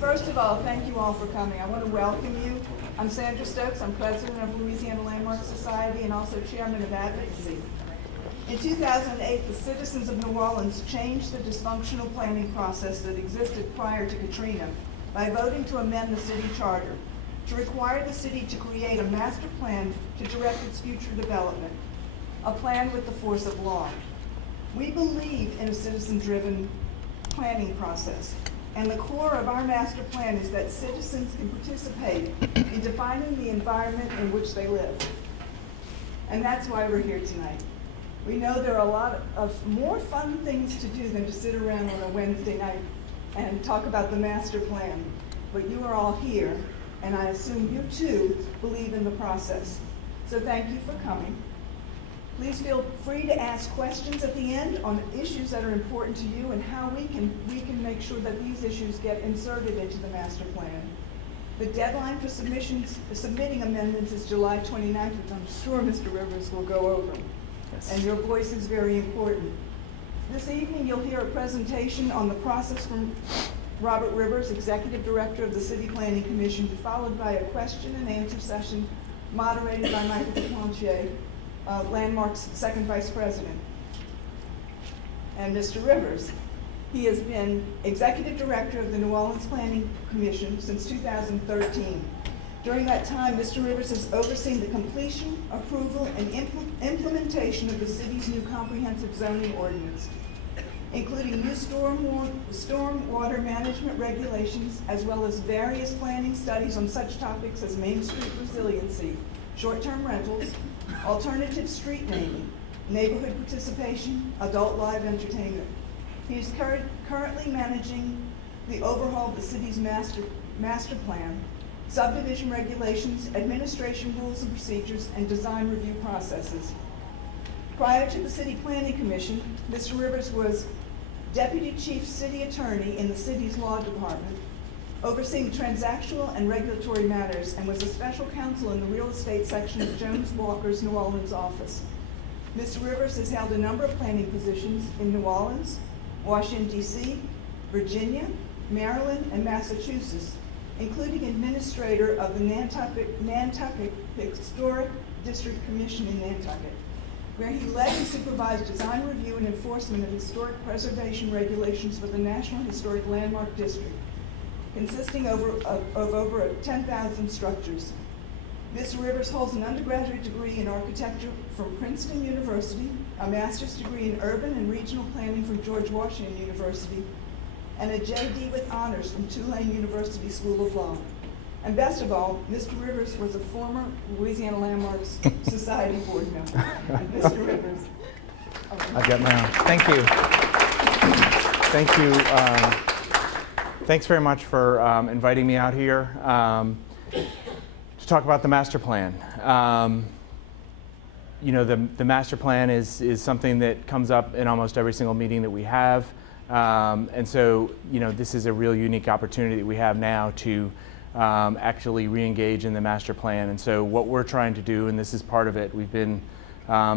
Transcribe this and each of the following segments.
First of all, thank you all for coming. I want to welcome you. I'm Sandra Stokes. I'm president of Louisiana Landmark Society and also chairman of advocacy. In 2008, the citizens of New Orleans changed the dysfunctional planning process that existed prior to Katrina by voting to amend the city charter to require the city to create a master plan to direct its future development, a plan with the force of law. We believe in a citizen-driven planning process, and the core of our master plan is that citizens can participate in defining the environment in which they live. And that's why we're here tonight. We know there are a lot of more fun things to do than to sit around on a Wednesday night and talk about the master plan. But you are all here, and I assume you too believe in the process. So thank you for coming. Please feel free to ask questions at the end on issues that are important to you and how we can make sure that these issues get inserted into the master plan. The deadline for submitting amendments is July 29th, which I'm sure Mr. Rivers will go over. Yes. And your voice is very important. This evening you'll hear a presentation on the process from Robert Rivers, Executive Director of the City Planning Commission, followed by a question and answer session moderated by Michael DePlantier, Landmark's second vice president. And Mr. Rivers, he has been executive director of the New Orleans Planning Commission since 2013. During that time, Mr. Rivers has overseen the completion, approval, and implementation of the city's new comprehensive zoning ordinance, including new stormwater management regulations, as well as various planning studies on such topics as Main Street resiliency, short-term rentals, alternative street naming, neighborhood participation, adult live entertainment. He is currently managing the overhaul of the city's master plan, subdivision regulations, administration rules and procedures, and design review processes. Prior to the City Planning Commission, Mr. Rivers was Deputy Chief City Attorney in the city's law department, overseeing transactional and regulatory matters, and was a special counsel in the real estate section of Jones Walker's New Orleans office. Mr. Rivers has held a number of planning positions in New Orleans, Washington, D.C., Virginia, Maryland, and Massachusetts, including administrator of the Nantucket Historic District Commission in Nantucket, where he led and supervised design review and enforcement of historic preservation regulations for the National Historic Landmark District, consisting of over 10,000 structures. Mr. Rivers holds an undergraduate degree in architecture from Princeton University, a master's degree in urban and regional planning from George Washington University, and a JD with honors from Tulane University School of Law. And best of all, Mr. Rivers was a former Louisiana Landmarks Society board member. Mr. Rivers. I've got my own. Thank you. Thank you. Thanks very much for inviting me out here to talk about the master plan. You know, the master plan is something that comes up in almost every single meeting that we have. And so, you know, this is a real unique opportunity that we have now to actually re-engage in the master plan. And so what we're trying to do, and this is part of it, we've been,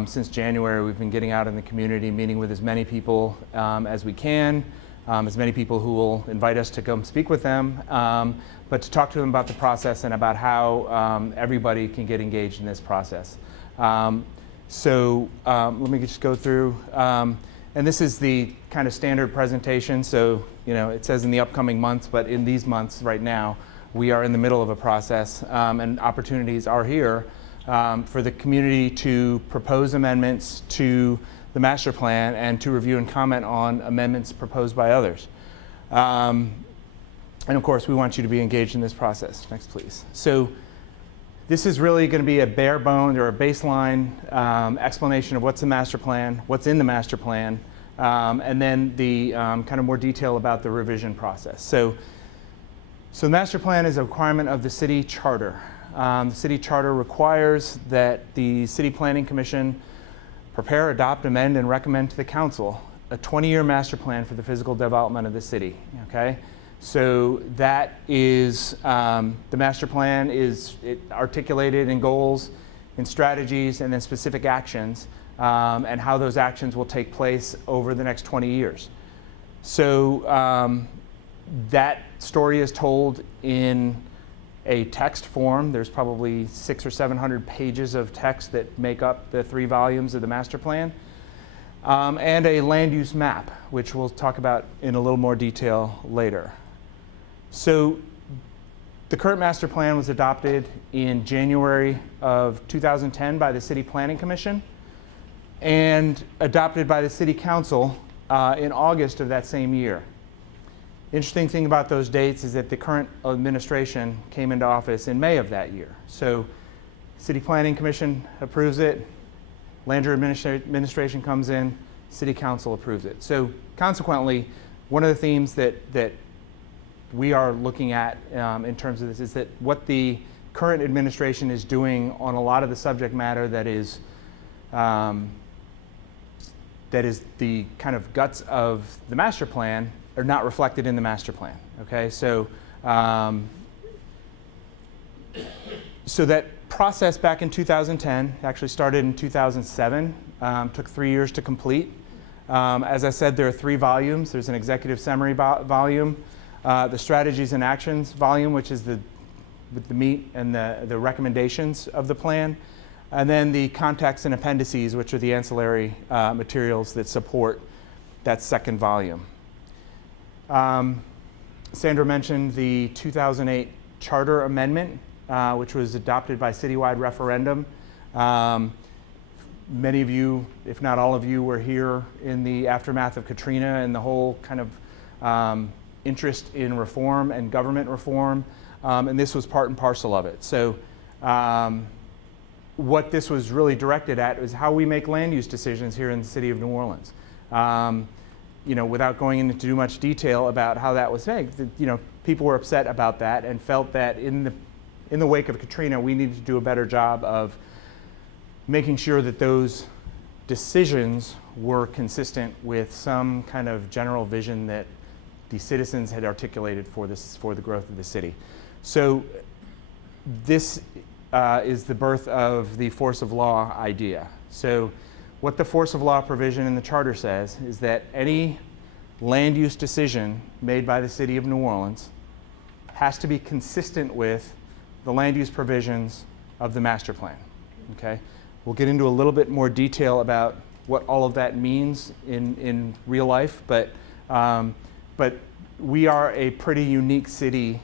since January, we've been getting out in the community, meeting with as many people as we can, as many people who will invite us to come speak with them, but to talk to them about the process and about how everybody can get engaged in this process. So let me just go through, and this is the kind of standard presentation. So, you know, it says in the upcoming months, but in these months right now, we are in the middle of a process, and opportunities are here for the community to propose amendments to the master plan and to review and comment on amendments proposed by others. And of course, we want you to be engaged in this process. Next, please. So this is really going to be a bare bones or a baseline explanation of what's the master plan, what's in the master plan, and then the kind of more detail about the revision process. So the master plan is a requirement of the city charter. The city charter requires that the City Planning Commission prepare, adopt, amend, and recommend to the council a 20-year master plan for the physical development of the city, okay? So that is, the master plan is articulated in goals, in strategies, and then specific actions, and how those actions will take place over the next 20 years. So That story is told in a text form. There's probably 600 or 700 pages of text that make up the 3 volumes of the master plan, and a land use map, which we'll talk about in a little more detail later. So the current master plan was adopted in January of 2010 by the City Planning Commission and adopted by the City Council in August of that same year. Interesting thing about those dates is that the current administration came into office in May of that year. So City Planning Commission approves it, Land Use Administration comes in, City Council approves it. So consequently, one of the themes that we are looking at in terms of this is that what the current administration is doing on a lot of the subject matter that is the kind of guts of the master plan are not reflected in the master plan. Okay, so so that process back in 2010 actually started in 2007. Took 3 years to complete. As I said, there are 3 volumes. There's an executive summary volume, the strategies and actions volume, which is with the meat and the recommendations of the plan, and then the context and appendices, which are the ancillary materials that support that second volume. Sandra mentioned the 2008 Charter Amendment, which was adopted by citywide referendum. Many of you, if not all of you, were here in the aftermath of Katrina and the whole kind of interest in reform and government reform, and this was part and parcel of it. So what this was really directed at is how we make land use decisions here in the city of New Orleans. You know, without going into too much detail about how that was made, you know, people were upset about that and felt that in the wake of Katrina, we needed to do a better job of making sure that those decisions were consistent with some kind of general vision that the citizens had articulated for the growth of the city. So this is the birth of the force of law idea. So what the force of law provision in the charter says is that any land use decision made by the city of New Orleans has to be consistent with the land use provisions of the master plan. Okay? We'll get into a little bit more detail about what all of that means in real life, but we are a pretty unique city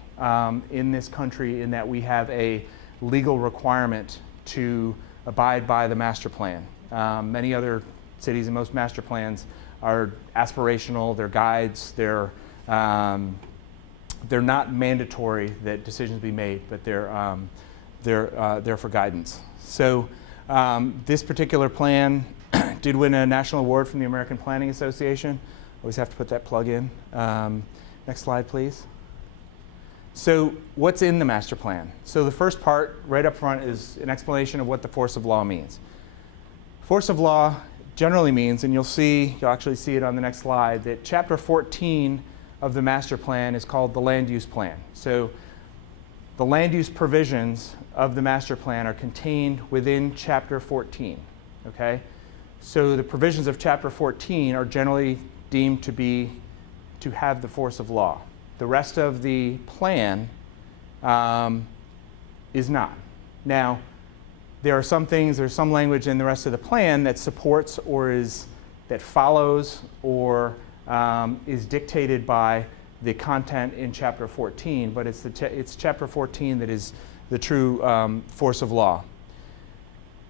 in this country in that we have a legal requirement to abide by the master plan. Many other cities and most master plans are aspirational, they're guides, they're not mandatory that decisions be made, but they're for guidance. So this particular plan did win a national award from the American Planning Association. Always have to put that plug in. Next slide, please. So what's in the master plan? So the first part right up front is an explanation of what the force of law means. Force of law generally means, and you'll actually see it on the next slide, that chapter 14 of the master plan is called the land use plan. So the land use provisions of the master plan are contained within chapter 14, okay? So the provisions of chapter 14 are generally deemed to have the force of law. The rest of the plan is not. Now, there's some language in the rest of the plan that supports or that follows or is dictated by the content in chapter 14, but it's chapter 14 that is the true force of law.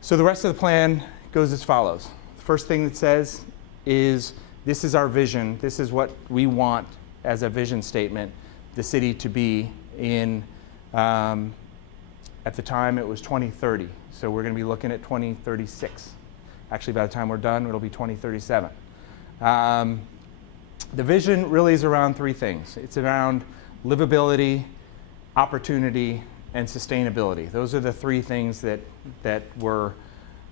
So the rest of the plan goes as follows. The first thing it says is, this is our vision, this is what we want as a vision statement, the city to be in, at the time it was 2030. So we're going to be looking at 2036. Actually, by the time we're done, it'll be 2037. The vision really is around 3 things. It's around livability, opportunity, and sustainability. Those are the 3 things that were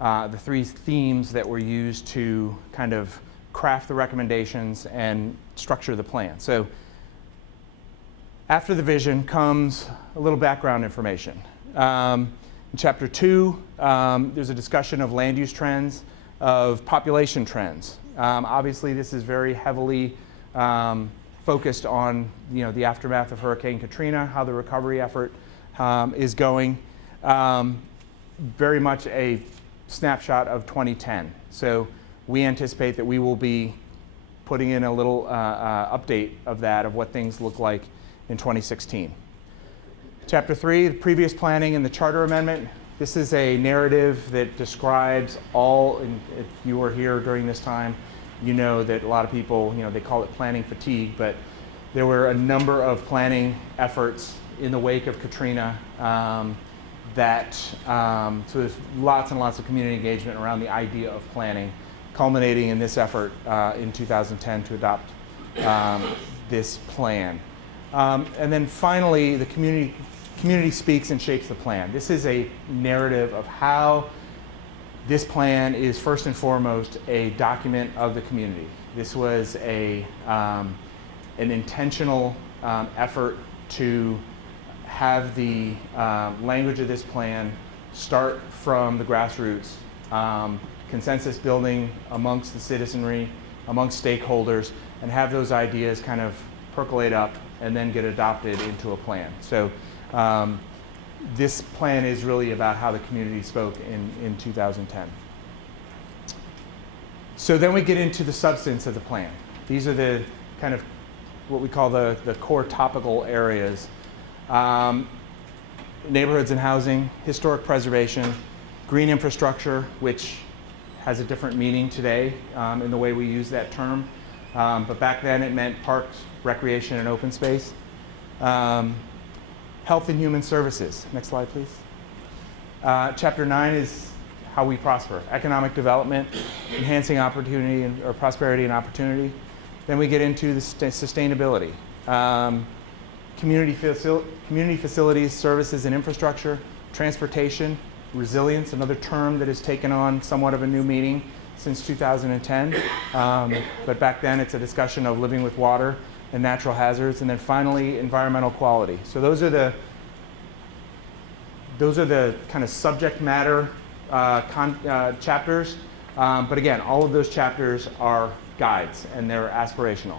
the 3 themes that were used to kind of craft the recommendations and structure the plan. So after the vision comes a little background information. In chapter 2, there's a discussion of land use trends, of population trends. Obviously, this is very heavily focused on the aftermath of Hurricane Katrina, how the recovery effort is going. Very much a snapshot of 2010. So we anticipate that we will be putting in a little update of that, of what things look like in 2016. Chapter 3, the previous planning and the charter amendment. This is a narrative that describes all, and if you were here during this time, you know that a lot of people, they call it planning fatigue, but there were a number of planning efforts in the wake of Katrina so there's lots and lots of community engagement around the idea of planning, culminating in this effort in 2010 to adopt this plan. And then finally, the community speaks and shapes the plan. This is a narrative of how this plan is first and foremost a document of the community. This was an intentional effort to have the language of this plan start from the grassroots, consensus building amongst the citizenry, amongst stakeholders, and have those ideas kind of percolate up and then get adopted into a plan. So this plan is really about how the community spoke in 2010. So then we get into the substance of the plan. These are the kind of what we call the core topical areas. Neighborhoods and housing, historic preservation, green infrastructure, which has a different meaning today in the way we use that term. But back then it meant parks, recreation, and open space. Health and human services. Next slide, please. Chapter 9 is how we prosper. Economic development, enhancing opportunity or prosperity and opportunity. Then we get into the sustainability. Community facilities, services, and infrastructure. Transportation, resilience, another term that has taken on somewhat of a new meaning since 2010. But back then it's a discussion of living with water and natural hazards. And then finally, environmental quality. So those are the kind of subject matter chapters. But again, all of those chapters are guides and they're aspirational.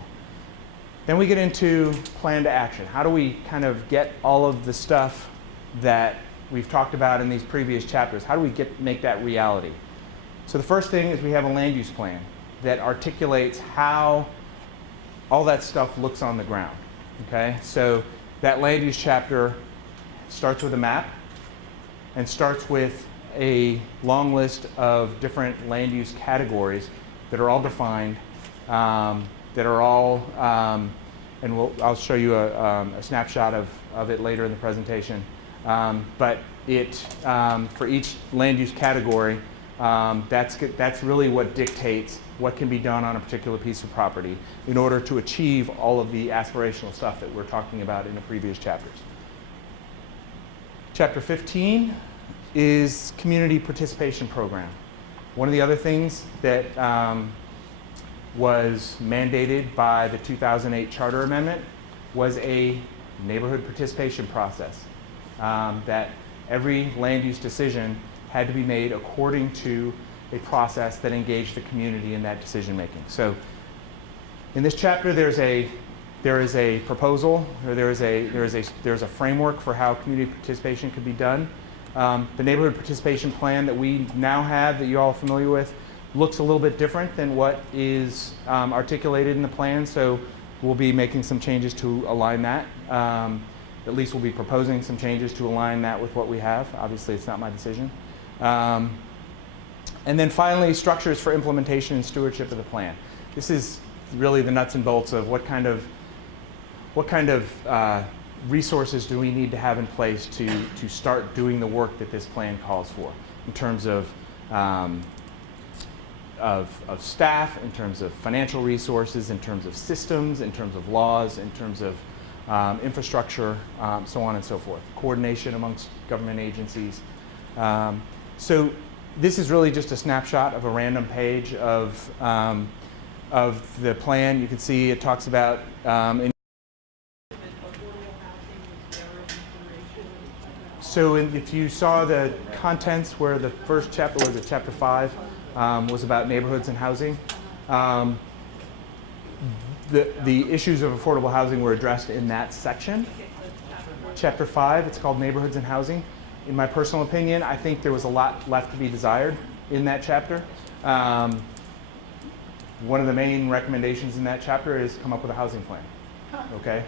Then we get into plan to action. How do we kind of get all of the stuff that we've talked about in these previous chapters? How do we make that reality? So the first thing is we have a land use plan that articulates how all that stuff looks on the ground. Okay? So that land use chapter starts with a map and starts with a long list of different land use categories that are all defined, that are all, and I'll show you a snapshot of it later in the presentation. But for each land use category, that's really what dictates what can be done on a particular piece of property in order to achieve all of the aspirational stuff that we're talking about in the previous chapters. Chapter 15 is community participation program. One of the other things that was mandated by the 2008 Charter Amendment was a neighborhood participation process, that every land use decision had to be made according to a process that engaged the community in that decision making. So in this chapter there is a proposal, or there is a framework for how community participation could be done. The neighborhood participation plan that we now have, that you're all familiar with, looks a little bit different than what is articulated in the plan, so we'll be making some changes to align that. At least we'll be proposing some changes to align that with what we have. Obviously, it's not my decision. And then finally, structures for implementation and stewardship of the plan. This is really the nuts and bolts of what kind of resources do we need to have in place to start doing the work that this plan calls for, in terms of staff, in terms of financial resources, in terms of systems, in terms of laws, in terms of infrastructure, so on and so forth. Coordination amongst government agencies. So this is really just a snapshot of a random page of the plan. You can see it talks about so if you saw the contents where the first chapter was, chapter 5, was about neighborhoods and housing. the issues of affordable housing were addressed in that section. Chapter 5, it's called Neighborhoods and Housing. In my personal opinion, I think there was a lot left to be desired in that chapter. One of the main recommendations in that chapter is come up with a housing plan. Okay.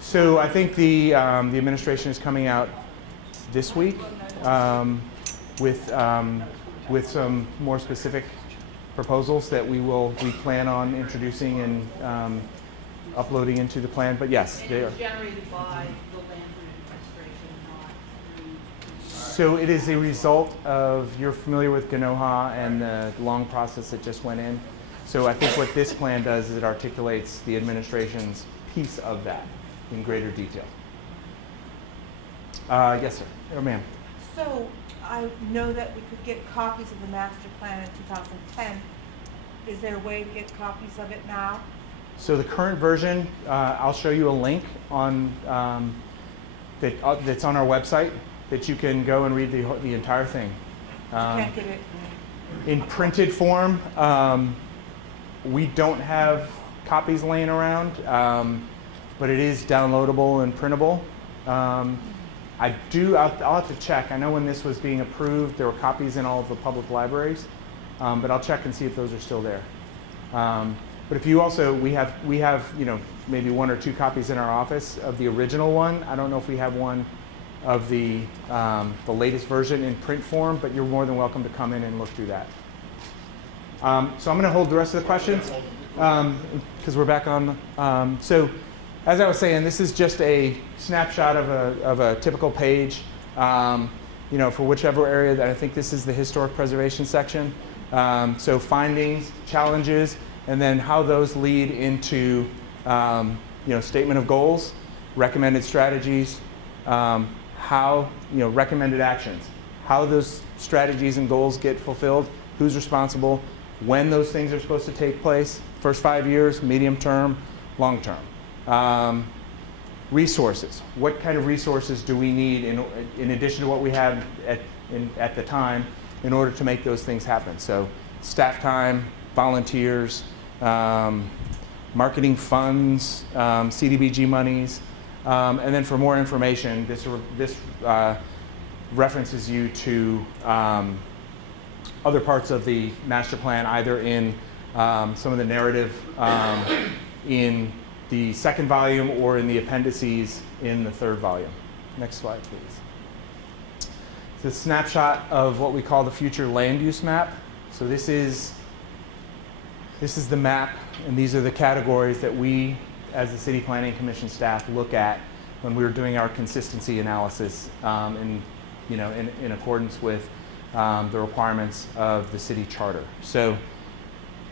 So I think the administration is coming out this week with some more specific proposals that we plan on introducing and uploading into the plan. But yes, they are generated by the land administration, not through. So it is a result of, you're familiar with GNOHA and the long process that just went in. So I think what this plan does is it articulates the administration's piece of that in greater detail. Yes, sir. Oh, ma'am. So I know that we could get copies of the master plan in 2010. Is there a way to get copies of it now? So the current version, I'll show you a link on that's on our website that you can go and read the entire thing. Can't get it. In printed form, we don't have copies laying around, but it is downloadable and printable. I'll have to check. I know when this was being approved, there were copies in all of the public libraries, but I'll check and see if those are still there. But if you also, we have maybe 1 or 2 copies in our office of the original one. I don't know if we have one of the latest version in print form, but you're more than welcome to come in and look through that. So I'm going to hold the rest of the questions because we're back on. So as I was saying, this is just a snapshot of a typical page, for whichever area that I think this is the historic preservation section. So findings, challenges, and then how those lead into statement of goals, recommended strategies, recommended actions, how those strategies and goals get fulfilled, who's responsible, when those things are supposed to take place, first 5 years, medium term, long term. Resources, what kind of resources do we need in addition to what we had at the time in order to make those things happen? So staff time, volunteers, marketing funds, CDBG monies, and then for more information, this references you to other parts of the master plan, either in some of the narrative in the second volume or in the appendices in the third volume. Next slide, please. It's a snapshot of what we call the future land use map. So this is the map, and these are the categories that we, as the City Planning Commission staff, look at when we were doing our consistency analysis in accordance with the requirements of the city charter. So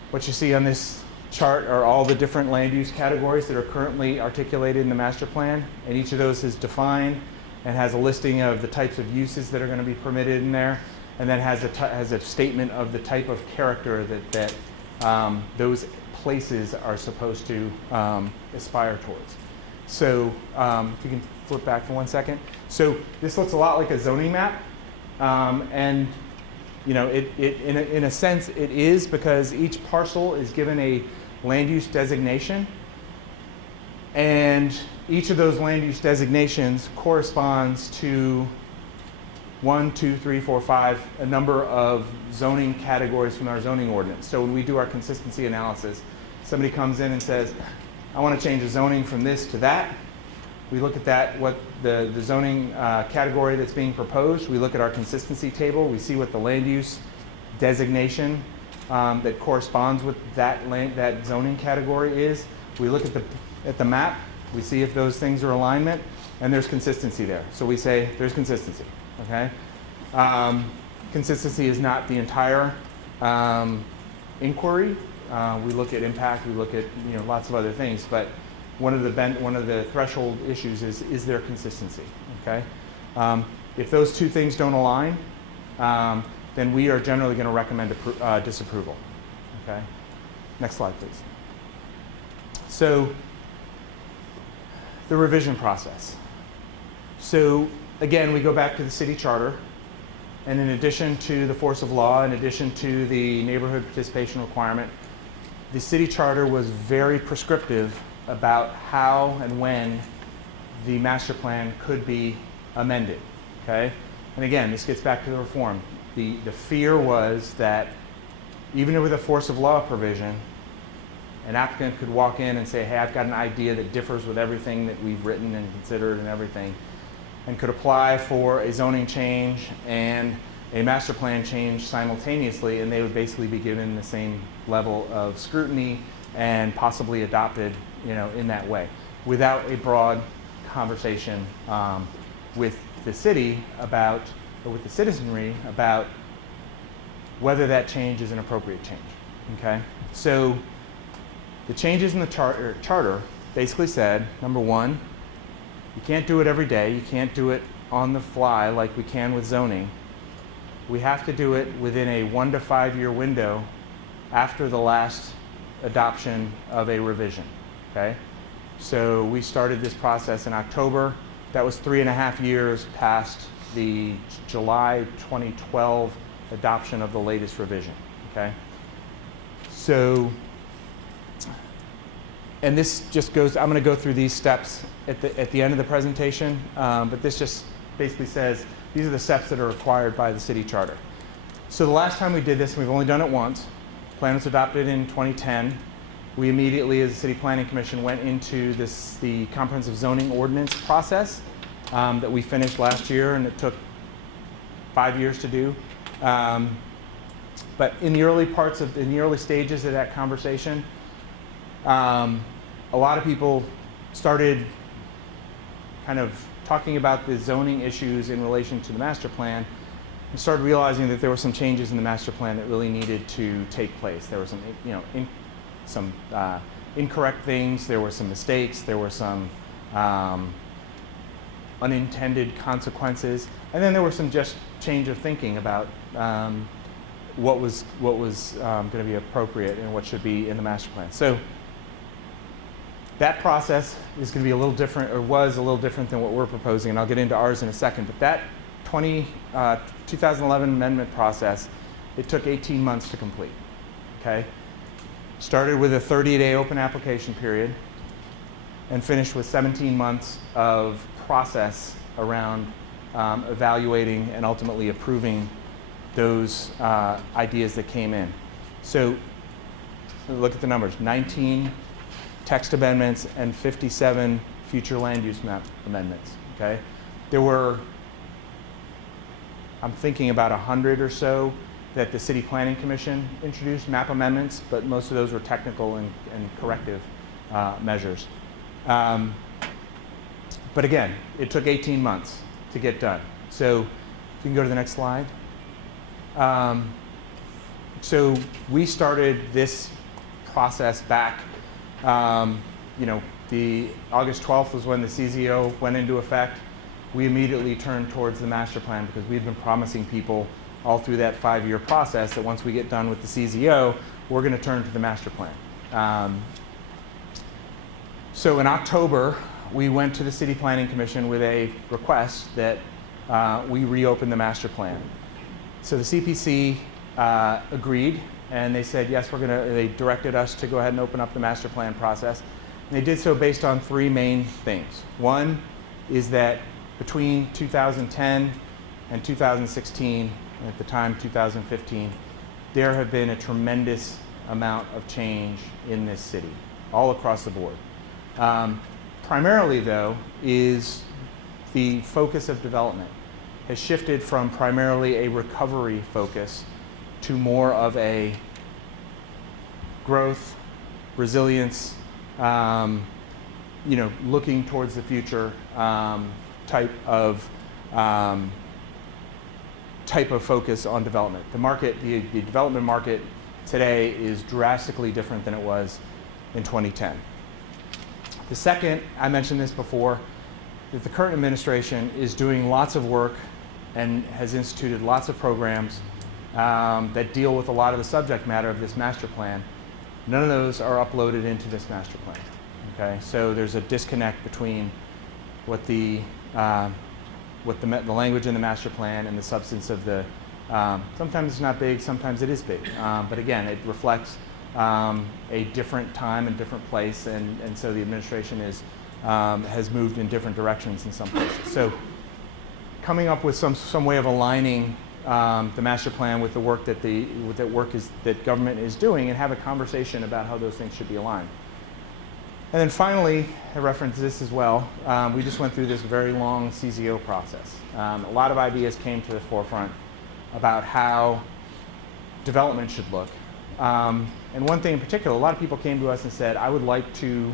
what you see on this chart are all the different land use categories that are currently articulated in the master plan, and each of those is defined and has a listing of the types of uses that are going to be permitted in there, and then has a statement of the type of character that those places are supposed to aspire towards. So if you can flip back for 1 second. So this looks a lot like a zoning map, and in a sense it is, because each parcel is given a land use designation, and each of those land use designations corresponds to 1, 2, 3, 4, 5, a number of zoning categories from our zoning ordinance. So when we do our consistency analysis, somebody comes in and says, I want to change the zoning from this to that. We look at that, what the zoning category that's being proposed. We look at our consistency table. We see what the land use designation that corresponds with that zoning category is. We look at the map. We see if those things are alignment, and there's consistency there. So we say there's consistency. Okay. Consistency is not the entire inquiry. We look at impact. We look at lots of other things, but one of the threshold issues is there consistency. Okay. If those two things don't align, then we are generally going to recommend disapproval. Okay. Next slide, please. So the revision process. So again, we go back to the city charter. And in addition to the force of law, in addition to the neighborhood participation requirement, the city charter was very prescriptive about how and when the master plan could be amended, okay? And again, this gets back to the reform. The fear was that even with a force of law provision, an applicant could walk in and say, hey, I've got an idea that differs with everything that we've written and considered and everything, and could apply for a zoning change and a master plan change simultaneously, and they would basically be given the same level of scrutiny and possibly adopted, you know, in that way, without a broad conversation with the city about, or with the citizenry about whether that change is an appropriate change, okay? So the changes in the charter basically said, number one, you can't do it every day. You can't do it on the fly like we can with zoning. We have to do it within a 1 to 5 year window after the last adoption of a revision, okay? So we started this process in October. That was 3.5 years past the July 2012 adoption of the latest revision, okay? So, and this just goes, I'm going to go through these steps at the end of the presentation, but this just basically says these are the steps that are required by the city charter. So the last time we did this, and we've only done it once, the plan was adopted in 2010. We immediately, as a City Planning Commission, went into the comprehensive zoning ordinance process that we finished last year, and it took 5 years to do. But in the early stages of that conversation, a lot of people started kind of talking about the zoning issues in relation to the master plan, and started realizing that there were some changes in the master plan that really needed to take place. There were some, you know, some incorrect things. There were some mistakes. There were some unintended consequences, and then there were some just change of thinking about what was going to be appropriate and what should be in the master plan. So that process is going to be a little different, or was a little different than what we're proposing, and I'll get into ours in a second. But that 2011 amendment process, it took 18 months to complete, okay? Started with a 30-day open application period and finished with 17 months of process around evaluating and ultimately approving those ideas that came in. So look at the numbers, 19 text amendments and 57 future land use map amendments, okay? There were, I'm thinking about 100 or so that the City Planning Commission introduced map amendments, but most of those were technical and corrective measures. But again, it took 18 months to get done. So if you can go to the next slide. So we started this process back, you know, the August 12th was when the CZO went into effect. We immediately turned towards the master plan because we've been promising people all through that 5-year process that once we get done with the CZO, we're going to turn to the master plan. So in October, we went to the City Planning Commission with a request that we reopen the master plan. So the CPC agreed, and they said, yes, they directed us to go ahead and open up the master plan process. And they did so based on 3 main things. One is that between 2010 and 2016, and at the time 2015, there have been a tremendous amount of change in this city, all across the board. Primarily, though, is the focus of development has shifted from primarily a recovery focus to more of a growth, resilience, you know, looking towards the future type of focus on development. The market, the development market today is drastically different than it was in 2010. The second, I mentioned this before, that the current administration is doing lots of work and has instituted lots of programs that deal with a lot of the subject matter of this master plan. None of those are uploaded into this master plan. Okay, so there's a disconnect between what the what the language in the master plan and the substance of the, sometimes it's not big, sometimes it is big. But again, it reflects a different time and different place, and so the administration has moved in different directions in some places. So coming up with some way of aligning the master plan with the work that government is doing, and have a conversation about how those things should be aligned. And then finally, I referenced this as well. We just went through this very long CZO process. A lot of ideas came to the forefront about how development should look. And one thing in particular, a lot of people came to us and said, I would like to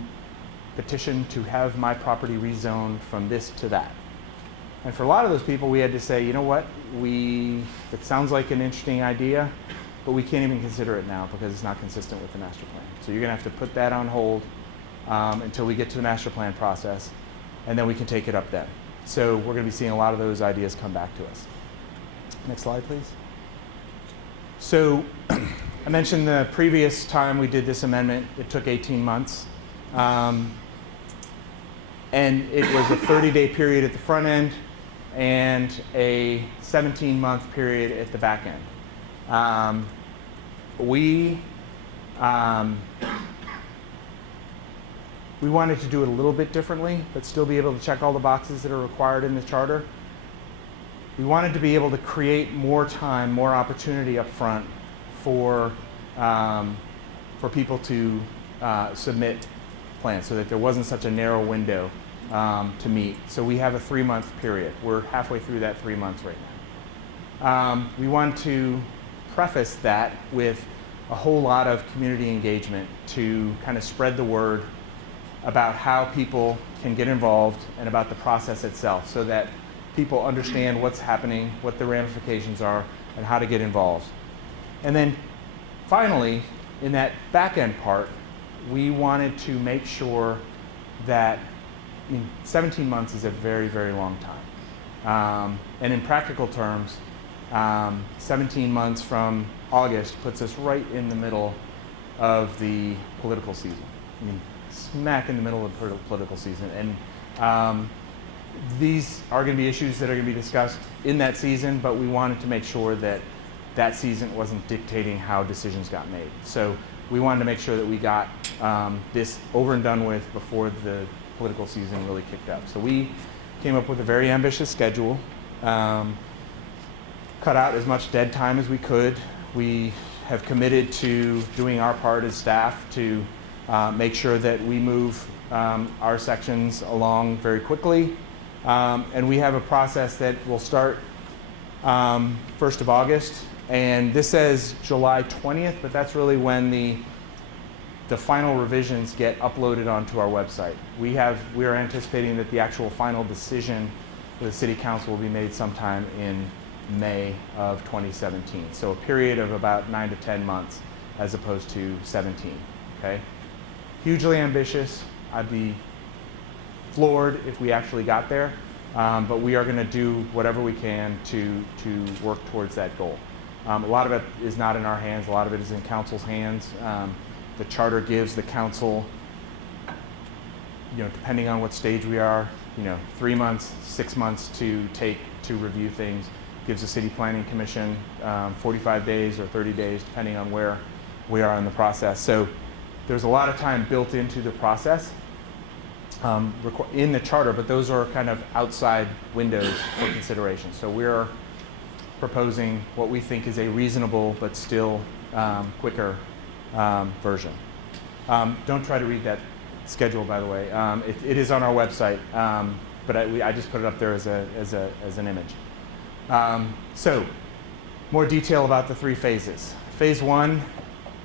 petition to have my property rezoned from this to that. And for a lot of those people, we had to say, you know what, it sounds like an interesting idea, but we can't even consider it now because it's not consistent with the master plan. So you're going to have to put that on hold until we get to the master plan process, and then we can take it up then. So we're going to be seeing a lot of those ideas come back to us. Next slide, please. So I mentioned the previous time we did this amendment, it took 18 months. And it was a 30-day period at the front end and a 17-month period at the back end. We wanted to do it a little bit differently, but still be able to check all the boxes that are required in the charter. We wanted to be able to create more time, more opportunity up front for people to submit plans so that there wasn't such a narrow window to meet. So we have a 3-month period. We're halfway through that 3 months right now. We want to preface that with a whole lot of community engagement to kind of spread the word about how people can get involved and about the process itself so that people understand what's happening, what the ramifications are, and how to get involved. And then finally, in that back end part, we wanted to make sure that 17 months is a very, very long time. And in practical terms, 17 months from August puts us right in the middle of the political season. Smack in the middle of the political season. And these are going to be issues that are going to be discussed in that season, but we wanted to make sure that that season wasn't dictating how decisions got made. So we wanted to make sure that we got this over and done with before the political season really kicked up. So we came up with a very ambitious schedule, cut out as much dead time as we could. We have committed to doing our part as staff to make sure that we move our sections along very quickly. And we have a process that will start 1st of August. And this says July 20th, but that's really when the final revisions get uploaded onto our website. We are anticipating that the actual final decision with the City Council will be made sometime in May of 2017. So a period of about 9 to 10 months as opposed to 17, okay? Hugely ambitious. I'd be floored if we actually got there, but we are going to do whatever we can to work towards that goal. A lot of it is not in our hands. A lot of it is in council's hands. The charter gives the council, depending on what stage we are, 3 months, 6 months to review things. Gives the City Planning Commission 45 days or 30 days, depending on where we are in the process. So there's a lot of time built into the process in the charter, but those are kind of outside windows for consideration. So we're proposing what we think is a reasonable but still quicker version. Don't try to read that schedule, by the way. It is on our website, but I just put it up there as an image. So, more detail about the 3 phases. Phase 1,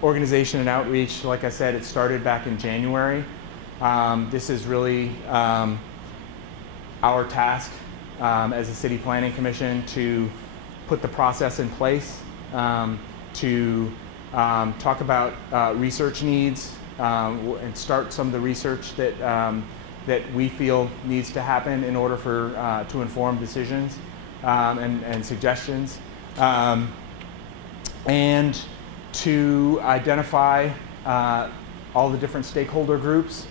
organization and outreach. Like I said, it started back in January. This is really our task as a City Planning Commission to put the process in place, to talk about research needs and start some of the research that we feel needs to happen in order to inform decisions and suggestions, and to identify all the different stakeholder groups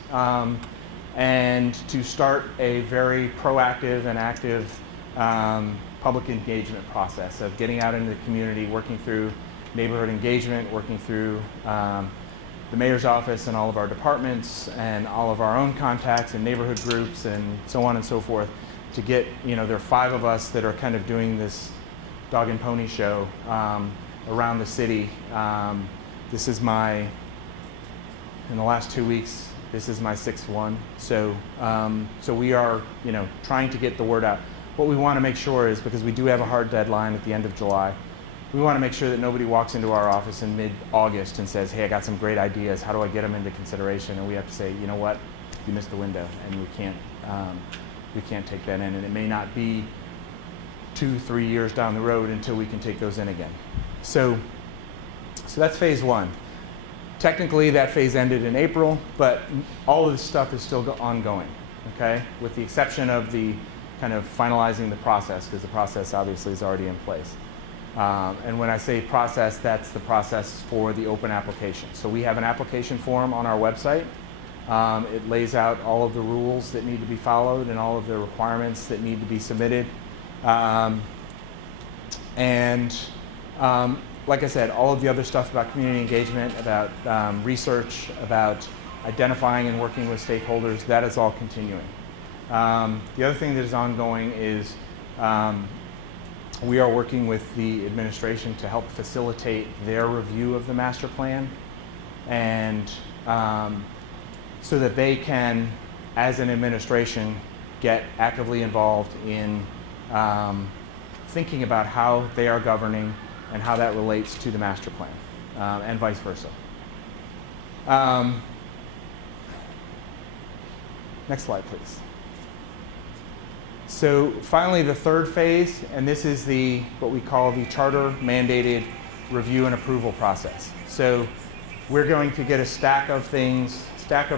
and to start a very proactive and active public engagement process of getting out into the community, working through neighborhood engagement, working through the mayor's office and all of our departments and all of our own contacts and neighborhood groups and so on and so forth to get, there are 5 of us that are kind of doing this dog and pony show around the city. This is in the last 2 weeks, this is my 6th one. So we are, trying to get the word out. What we want to make sure is, because we do have a hard deadline at the end of July, we want to make sure that nobody walks into our office in mid-August and says, hey, I got some great ideas, how do I get them into consideration? And we have to say, you know what, you missed the window, and we can't take that in. And it may not be 2-3 years down the road until we can take those in again. So that's phase 1. Technically, that phase ended in April, but all of this stuff is still ongoing, okay? With the exception of the kind of finalizing the process, because the process obviously is already in place. And when I say process, that's the process for the open application. So we have an application form on our website. It lays out all of the rules that need to be followed and all of the requirements that need to be submitted. Like I said, all of the other stuff about community engagement, about research, about identifying and working with stakeholders, that is all continuing. The other thing that is ongoing is we are working with the administration to help facilitate their review of the master plan, and so that they can, as an administration, get actively involved in thinking about how they are governing and how that relates to the master plan, and vice versa. Next slide, please. So finally, the third phase, and this is what we call the charter mandated review and approval process. So we're going to get a stack of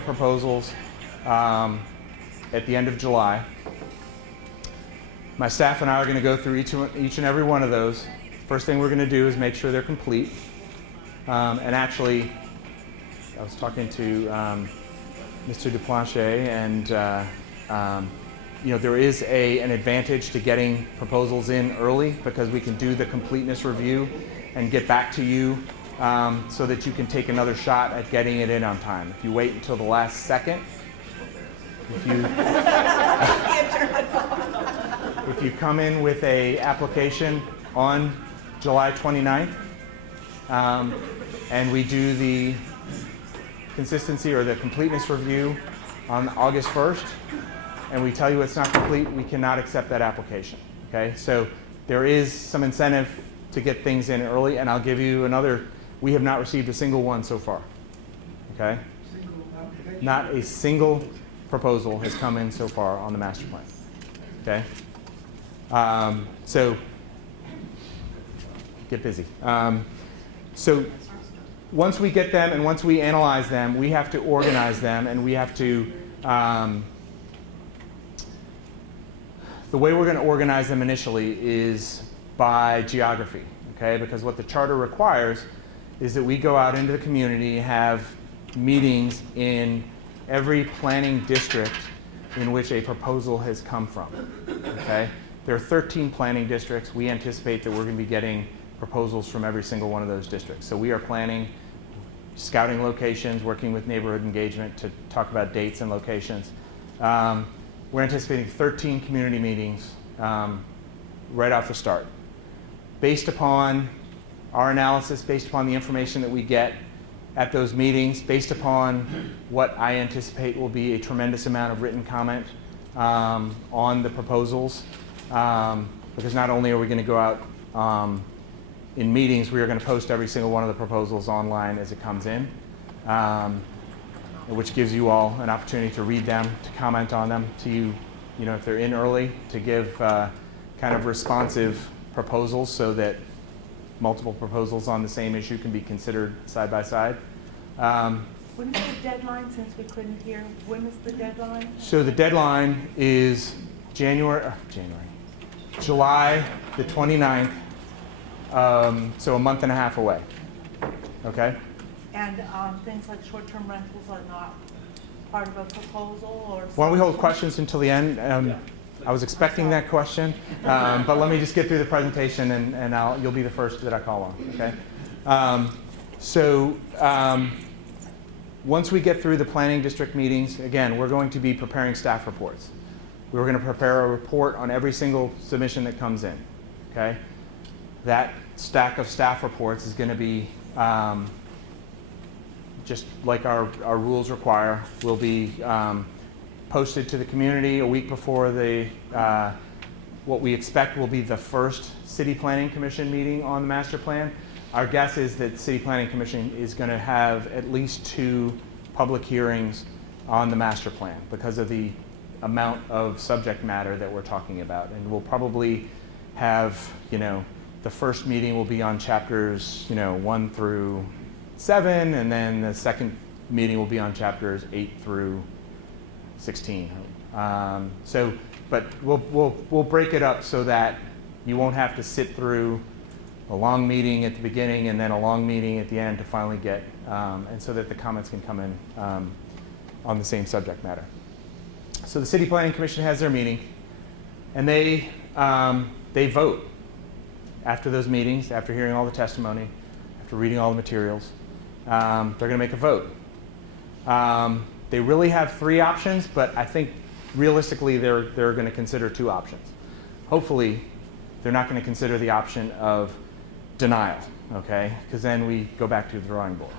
proposals at the end of July. My staff and I are going to go through each and every one of those. First thing we're going to do is make sure they're complete. And actually, I was talking to Mr. Duplanche, and there is an advantage to getting proposals in early, because we can do the completeness review and get back to you so that you can take another shot at getting it in on time. If you wait until the last second, if you come in with an application on July 29th, and we do the consistency or the completeness review on August 1st, and we tell you it's not complete, we cannot accept that application, okay? So there is some incentive to get things in early, and I'll give you another. We have not received a single one so far, okay? Not a single proposal has come in so far on the master plan, okay? So get busy. So once we get them and once we analyze them, we have to organize them, and we have to the way we're going to organize them initially is by geography, okay? Because what the charter requires is that we go out into the community, have meetings in every planning district in which a proposal has come from, okay? There are 13 planning districts. We anticipate that we're going to be getting proposals from every single one of those districts. So we are planning, scouting locations, working with neighborhood engagement to talk about dates and locations. We're anticipating 13 community meetings right off the start. Based upon our analysis, based upon the information that we get at those meetings, based upon what I anticipate will be a tremendous amount of written comment on the proposals, because not only are we going to go out in meetings, we are going to post every single one of the proposals online as it comes in, which gives you all an opportunity to read them, to comment on them, to if they're in early, to give kind of responsive proposals so that multiple proposals on the same issue can be considered side by side. When is the deadline, since we couldn't hear? When is the deadline? So the deadline is July the 29th, so a month and a half away, okay? And things like short-term rentals are not part of a proposal, or? Why don't we hold questions until the end? I was expecting that question, but let me just get through the presentation, and you'll be the first that I call on, okay? Once we get through the planning district meetings, again, we're going to be preparing staff reports. We're going to prepare a report on every single submission that comes in, okay? That stack of staff reports is going to be, just like our rules require, will be posted to the community a week before what we expect will be the first City Planning Commission meeting on the master plan. Our guess is that the City Planning Commission is going to have at least 2 public hearings on the master plan because of the amount of subject matter that we're talking about. And we'll probably have, the first meeting will be on chapters, 1 through 7, and then the second meeting will be on chapters 8 through 16. But we'll break it up so that you won't have to sit through a long meeting at the beginning and then a long meeting at the end to finally get, and so that the comments can come in on the same subject matter. So the City Planning Commission has their meeting, and they vote after those meetings, after hearing all the testimony, after reading all the materials. They're going to make a vote. They really have 3 options, but I think realistically they're going to consider 2 options. Hopefully, they're not going to consider the option of denial, okay? Because then we go back to the drawing board.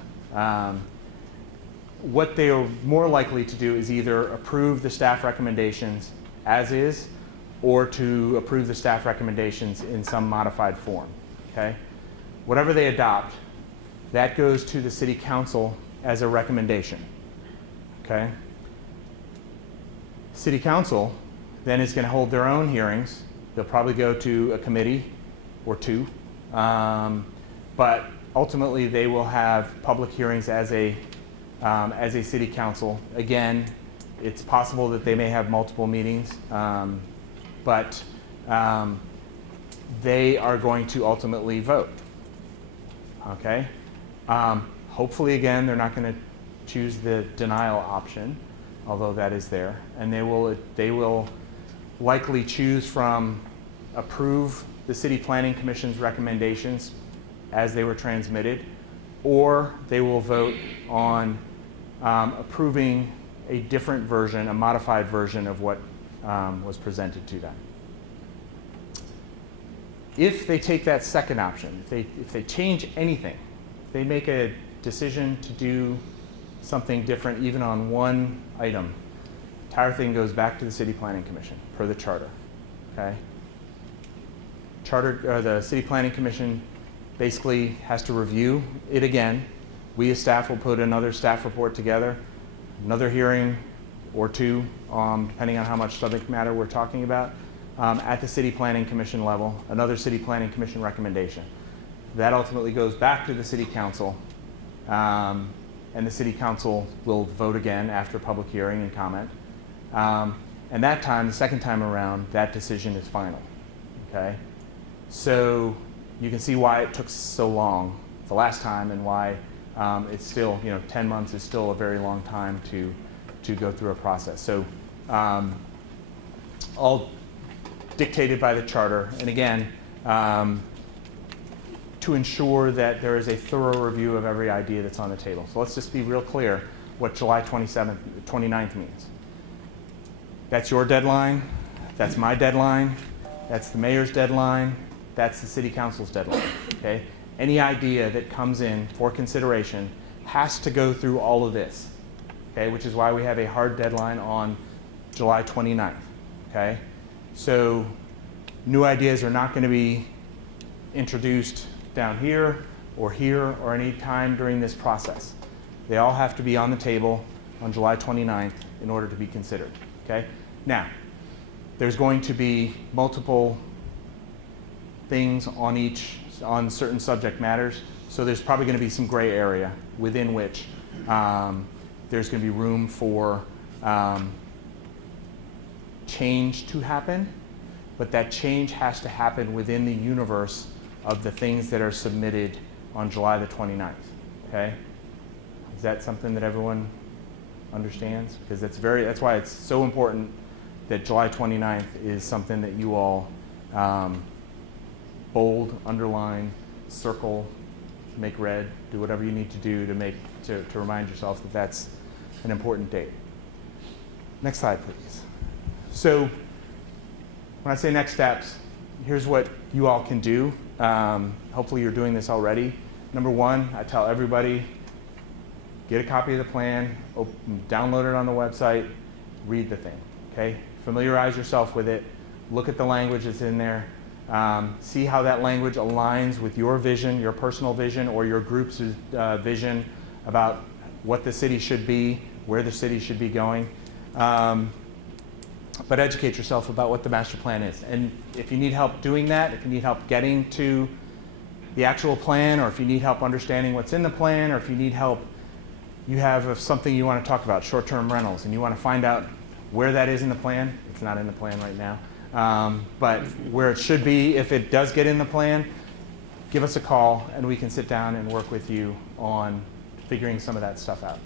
What they are more likely to do is either approve the staff recommendations as is, or to approve the staff recommendations in some modified form, okay? Whatever they adopt, that goes to the City Council as a recommendation, okay? City Council then is going to hold their own hearings. They'll probably go to a committee or 2, but ultimately they will have public hearings as a City Council. Again, it's possible that they may have multiple meetings, but they are going to ultimately vote, okay? Hopefully, again, they're not going to choose the denial option, although that is there, and they will likely choose from approve the City Planning Commission's recommendations as they were transmitted, or they will vote on approving a different version, a modified version of what was presented to them. If they take that second option, if they change anything, if they make a decision to do something different even on one item, the entire thing goes back to the City Planning Commission per the charter, okay? The City Planning Commission basically has to review it again. We as staff will put another staff report together, another hearing or 2, depending on how much subject matter we're talking about, at the City Planning Commission level, another City Planning Commission recommendation. That ultimately goes back to the City Council, and the City Council will vote again after public hearing and comment. And that time, the second time around, that decision is final, okay? So you can see why it took so long the last time and why it's still, 10 months is still a very long time to go through a process. So all dictated by the charter, and again, to ensure that there is a thorough review of every idea that's on the table. So let's just be real clear what July 29th means. That's your deadline, that's my deadline, that's the mayor's deadline, that's the City Council's deadline, okay? Any idea that comes in for consideration has to go through all of this, okay? Which is why we have a hard deadline on July 29th, okay? So new ideas are not going to be introduced down here or any time during this process. They all have to be on the table on July 29th in order to be considered, okay? Now, there's going to be multiple things on certain subject matters, so there's probably going to be some gray area within which there's going to be room for change to happen, but that change has to happen within the universe of the things that are submitted on July the 29th, okay? Is that something that everyone understands? Because that's why it's so important that July 29th is something that you all bold, underline, circle, make red, do whatever you need to do to remind yourself that that's an important date. Next slide, please. So when I say next steps, here's what you all can do. Hopefully you're doing this already. Number one, I tell everybody, get a copy of the plan, download it on the website, read the thing, okay? Familiarize yourself with it, look at the language that's in there, see how that language aligns with your vision, your personal vision, or your group's vision about what the city should be, where the city should be going. But educate yourself about what the master plan is. And if you need help doing that, if you need help getting to the actual plan, or if you need help understanding what's in the plan, or if you need help, you have something you want to talk about, short-term rentals, and you want to find out where that is in the plan. It's not in the plan right now, but where it should be, if it does get in the plan, give us a call and we can sit down and work with you on figuring some of that stuff out.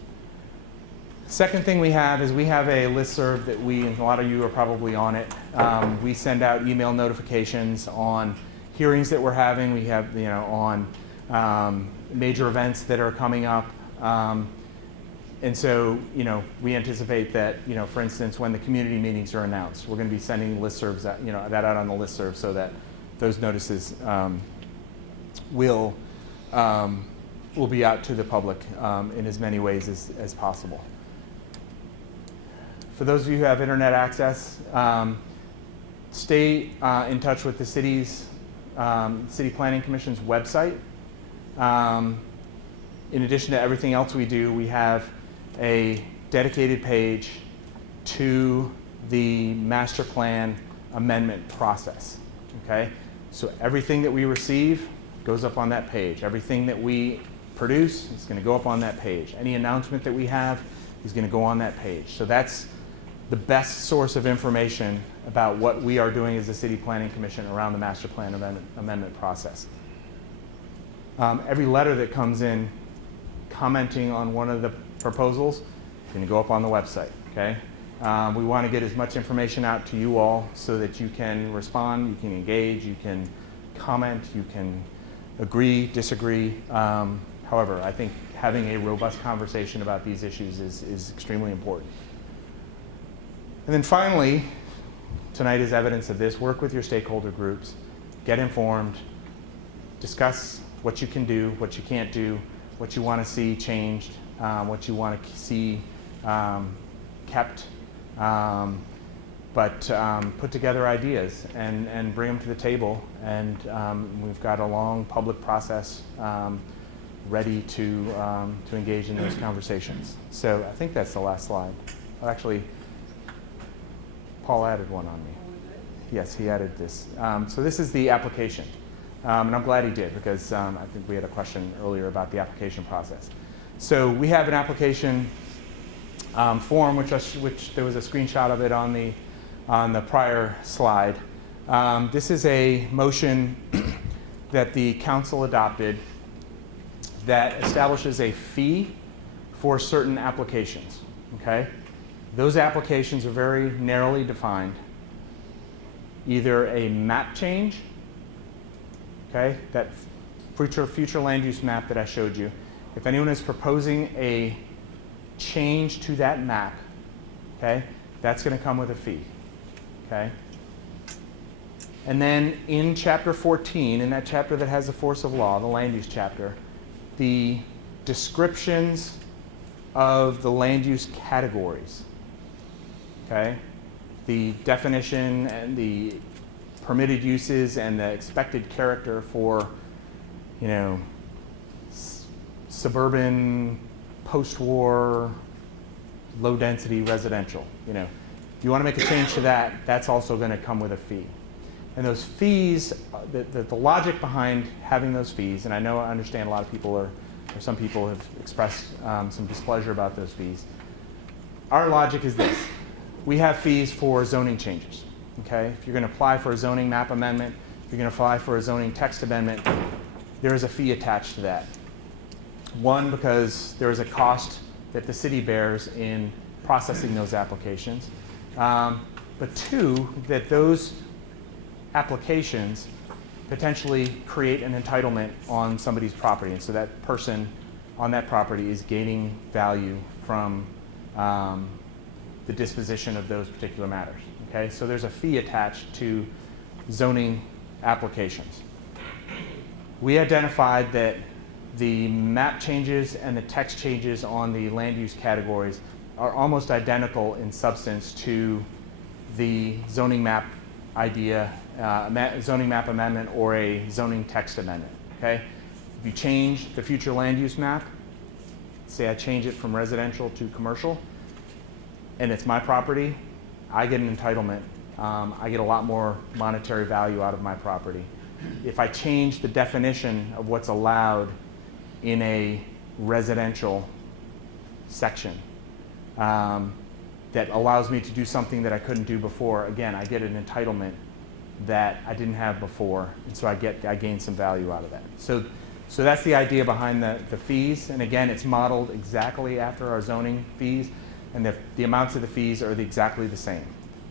Second thing we have is we have a listserv that and a lot of you are probably on it. We send out email notifications on hearings that we're having. We have, on major events that are coming up. And so, we anticipate that, for instance, when the community meetings are announced, we're going to be sending listservs that, that out on the listserv so that those notices will be out to the public in as many ways as possible. For those of you who have internet access, stay in touch with the City Planning Commission's website. In addition to everything else we do, we have a dedicated page to the master plan amendment process. Okay? So everything that we receive goes up on that page. Everything that we produce is going to go up on that page. Any announcement that we have is going to go on that page. So that's the best source of information about what we are doing as the City Planning Commission around the master plan amendment process. Every letter that comes in commenting on one of the proposals is going to go up on the website. Okay? We want to get as much information out to you all so that you can respond, you can engage, you can comment, you can agree, disagree. However, I think having a robust conversation about these issues is extremely important. And then finally, tonight is evidence of this. Work with your stakeholder groups, get informed, discuss what you can do, what you can't do, what you want to see changed, what you want to see kept, but put together ideas and bring them to the table. And we've got a long public process ready to engage in those conversations. So I think that's the last slide. Actually, Paul added one on me. Yes, he added this. So this is the application. And I'm glad he did because I think we had a question earlier about the application process. So we have an application form, which there was a screenshot of it on the prior slide. This is a motion that the council adopted that establishes a fee for certain applications. Okay? Those applications are very narrowly defined. Either a map change, okay, that future land use map that I showed you. If anyone is proposing a change to that map, okay, that's going to come with a fee, okay? And then in chapter 14, in that chapter that has the force of law, the land use chapter, the descriptions of the land use categories, okay? The definition and the permitted uses and the expected character for, suburban, post-war, low-density residential. If you want to make a change to that, that's also going to come with a fee. And those fees, the logic behind having those fees, and I understand a lot of people or some people have expressed some displeasure about those fees. Our logic is this. We have fees for zoning changes. Okay? If you're going to apply for a zoning map amendment, if you're going to apply for a zoning text amendment, there is a fee attached to that. One, because there is a cost that the city bears in processing those applications. but two, that those applications potentially create an entitlement on somebody's property. And so that person on that property is gaining value from the disposition of those particular matters. Okay, so there's a fee attached to zoning applications. We identified that the map changes and the text changes on the land use categories are almost identical in substance to the zoning map idea, zoning map amendment or a zoning text amendment. Okay, if you change the future land use map, say I change it from residential to commercial, and it's my property, I get an entitlement. I get a lot more monetary value out of my property. If I change the definition of what's allowed in a residential section that allows me to do something that I couldn't do before, again, I get an entitlement that I didn't have before, and so I gain some value out of that. So that's the idea behind the fees, and again, it's modeled exactly after our zoning fees, and the amounts of the fees are exactly the same.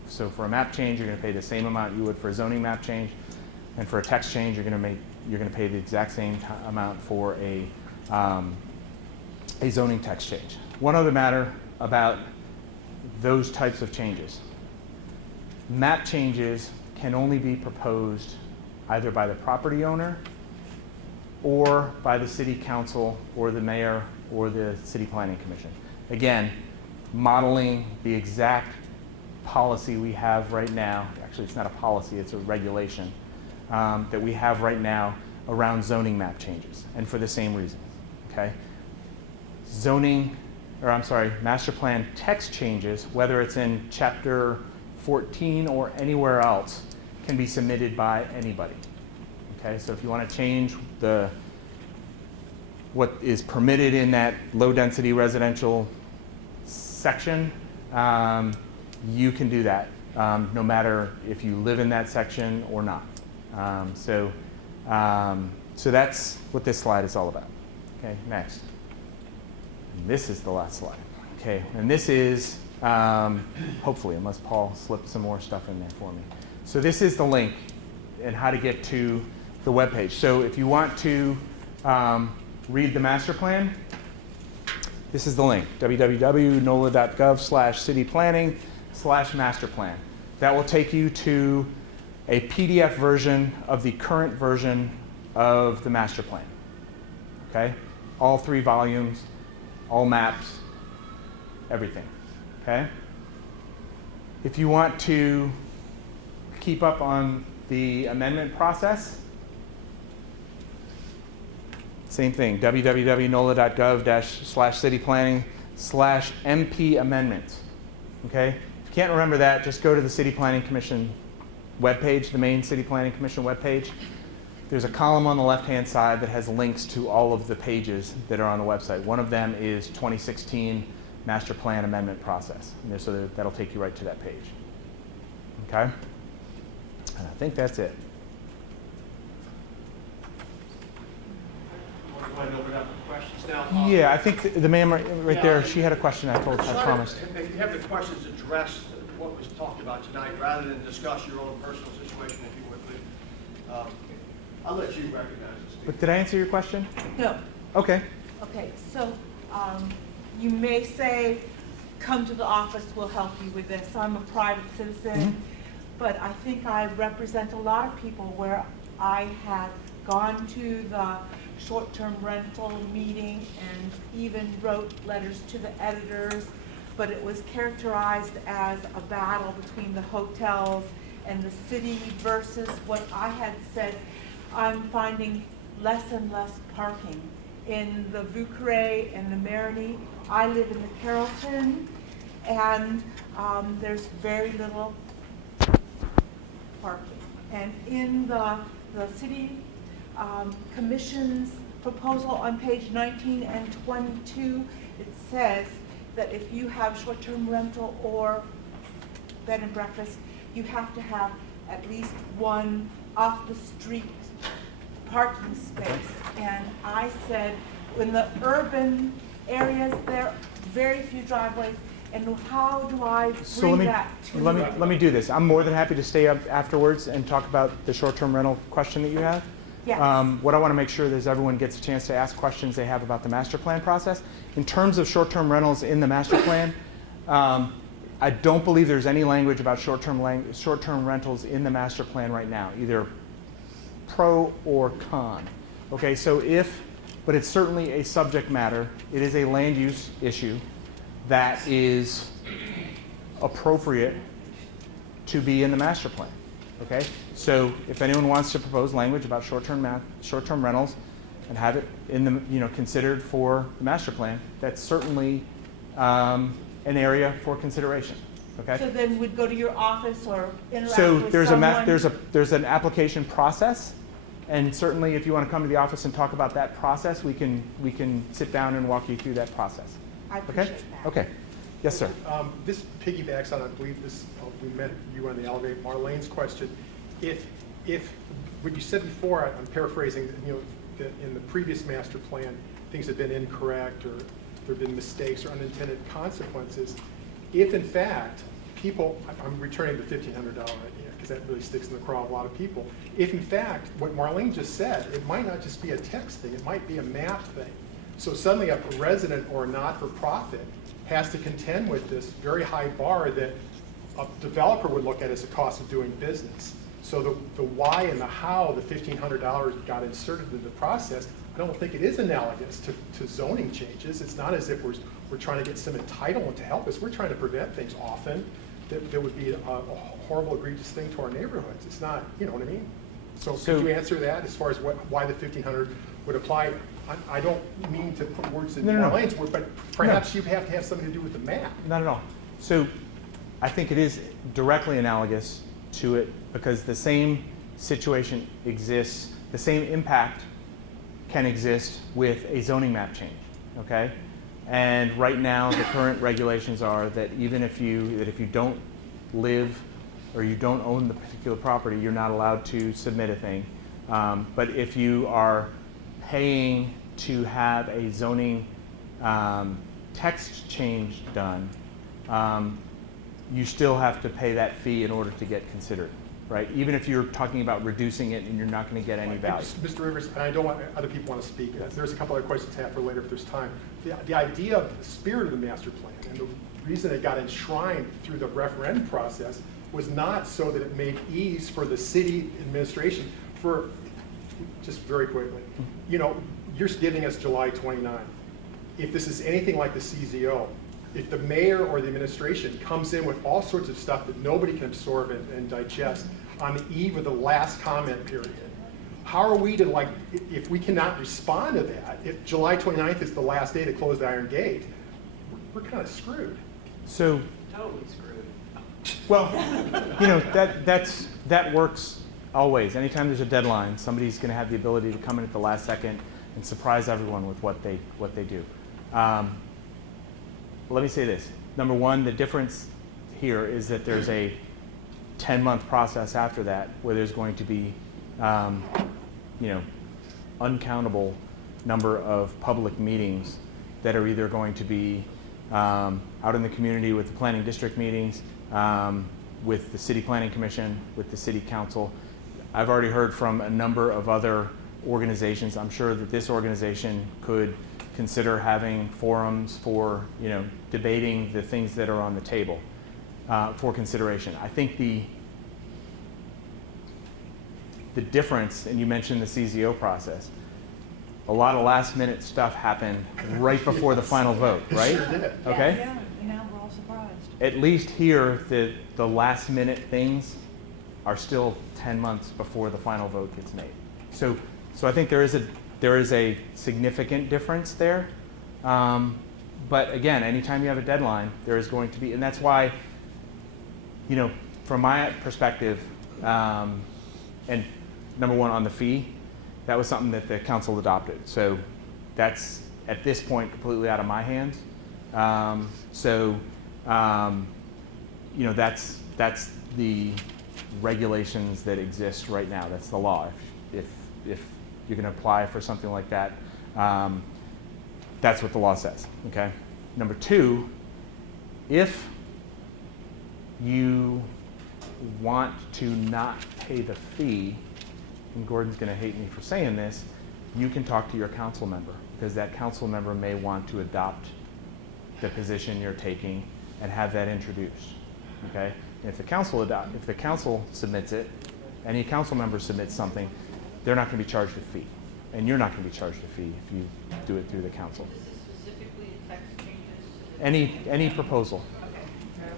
So for a map change, you're going to pay the same amount you would for a zoning map change, and for a text change, you're going to pay the exact same amount for a zoning text change. One other matter about those types of changes. Map changes can only be proposed either by the property owner or by the city council or the mayor or the city planning commission. Again, modeling the exact policy we have right now. Actually, it's not a policy, it's a regulation that we have right now around zoning map changes, and for the same reason. Okay, master plan text changes, whether it's in chapter 14 or anywhere else, can be submitted by anybody. Okay, so if you want to change what is permitted in that low density residential section, you can do that, no matter if you live in that section or not. So that's what this slide is all about. Okay, next. And this is the last slide. Okay, and this is, hopefully, unless Paul slipped some more stuff in there for me. So this is the link and how to get to the webpage. So if you want to read the master plan, this is the link, www.nola.gov/cityplanning/masterplan. That will take you to a PDF version of the current version of the master plan. Okay? All 3 volumes, all maps, everything. Okay? If you want to keep up on the amendment process, same thing, www.nola.gov/cityplanning/MP amendments. Okay? If you can't remember that, just go to the City Planning Commission webpage, the main City Planning Commission webpage. There's a column on the left-hand side that has links to all of the pages that are on the website. One of them is 2016 Master Plan Amendment Process. And so that'll take you right to that page. Okay? And I think that's it. Want to open up for questions now? Yeah, I think the man right there, Yeah. she had a question I promised. If you have the questions, address what was talked about tonight, rather than discuss your own personal situation, if you would, please. I'll let you recognize this. But did I answer your question? No. Okay. Okay, so you may say, come to the office, we'll help you with this. I'm a private citizen, but I think I represent a lot of people where I had gone to the short-term rental meeting and even wrote letters to the editors, but it was characterized as a battle between the hotels and the city versus what I had said. I'm finding less and less parking in the Vucre and the Marigny. I live in the Carrollton, and there's very little parking. And in the city commission's proposal on page 19 and 22, it says that if you have short-term rental or bed and breakfast, you have to have at least one off-the-street parking space. And I said, in the urban areas, there are very few driveways, And how do I So bring that to? let me do this. I'm more than happy to stay up afterwards and talk about the short-term rental question that you have. Yes. What I want to make sure is everyone gets a chance to ask questions they have about the master plan process. In terms of short-term rentals in the master plan, I don't believe there's any language about short-term rentals in the master plan right now, either pro or con. Okay, so but it's certainly a subject matter. It is a land use issue that is appropriate to be in the master plan. Okay, so if anyone wants to propose language about short-term rentals and have it in the considered for the master plan, that's certainly an area for consideration. Okay. So then we'd go to your office or interact So with there's someone? there's an application process, and certainly if you want to come to the office and talk about that process, we can sit down and walk you through that process. I Okay. appreciate that. Okay. Yes, sir. This piggybacks on, I believe this, we met you on the elevator, Marlene's question. If what you said before, I'm paraphrasing, that in the previous master plan, things have been incorrect or there have been mistakes or unintended consequences. If in fact, people, I'm returning the $1,500 idea because that really sticks in the craw of a lot of people. If in fact, what Marlene just said, it might not just be a text thing, it might be a map thing. So suddenly a resident or a not-for-profit has to contend with this very high bar that a developer would look at as a cost of doing business. So the why and the how the $1,500 got inserted into the process, I don't think it is analogous to zoning changes. It's not as if we're trying to get some entitlement to help us. We're trying to prevent things often that would be a horrible, egregious thing to our neighborhoods. It's not, you know what I mean? So could you answer that as far as why the $1,500 would apply? I don't mean to put words in Marlene's word, but perhaps you have to have something to do with the map. Not at all. So I think it is directly analogous to it because the same situation exists, the same impact can exist with a zoning map change, okay? And right now, the current regulations are that even if you don't live or you don't own the particular property, you're not allowed to submit a thing. But if you are paying to have a zoning text change done, you still have to pay that fee in order to get considered, right? Even if you're talking about reducing it and you're not going to get any value. Mr. Rivers, and I don't want other people want to speak. There's a couple other questions I have for later if there's time. The idea of the spirit of the master plan and the reason it got enshrined through the referendum process was not so that it made ease for the city administration for, just very quickly, you're giving us July 29th. If this is anything like the CZO, if the mayor or the administration comes in with all sorts of stuff that nobody can absorb and digest on the eve of the last comment period, how are we to, if we cannot respond to that, if July 29th is the last day to close the Iron Gate, we're kind of screwed. So, Totally screwed. well, that works always. Anytime there's a deadline, somebody's going to have the ability to come in at the last second and surprise everyone with what they do. Let me say this. Number one, the difference here is that there's a 10-month process after that where there's going to be, uncountable number of public meetings that are either going to be out in the community with the planning district meetings, with the city planning commission, with the city council. I've already heard from a number of other organizations. I'm sure that this organization could consider having forums for, debating the things that are on the table for consideration. I think the difference, and you mentioned the CZO process, a lot of last minute stuff happened right before the final vote, right? Sure did. Okay? Yeah, we're all surprised. At least here, the last minute things are still 10 months before the final vote gets made. So I think there is a significant difference there. But again, anytime you have a deadline, there is going to be, and that's why, from my perspective, and number one on the fee, that was something that the council adopted. So that's at this point completely out of my hands. That's the regulations that exist right now. That's the law. If you're going to apply for something like that, that's what the law says. Okay. Number two, If you want to not pay the fee, and Gordon's going to hate me for saying this, you can talk to your council member, because that council member may want to adopt the position you're taking and have that introduced. Okay? And if the council submits it, any council member submits something, they're not going to be charged a fee, and you're not going to be charged a fee if you do it through the council. This is specifically the text changes. Any proposal.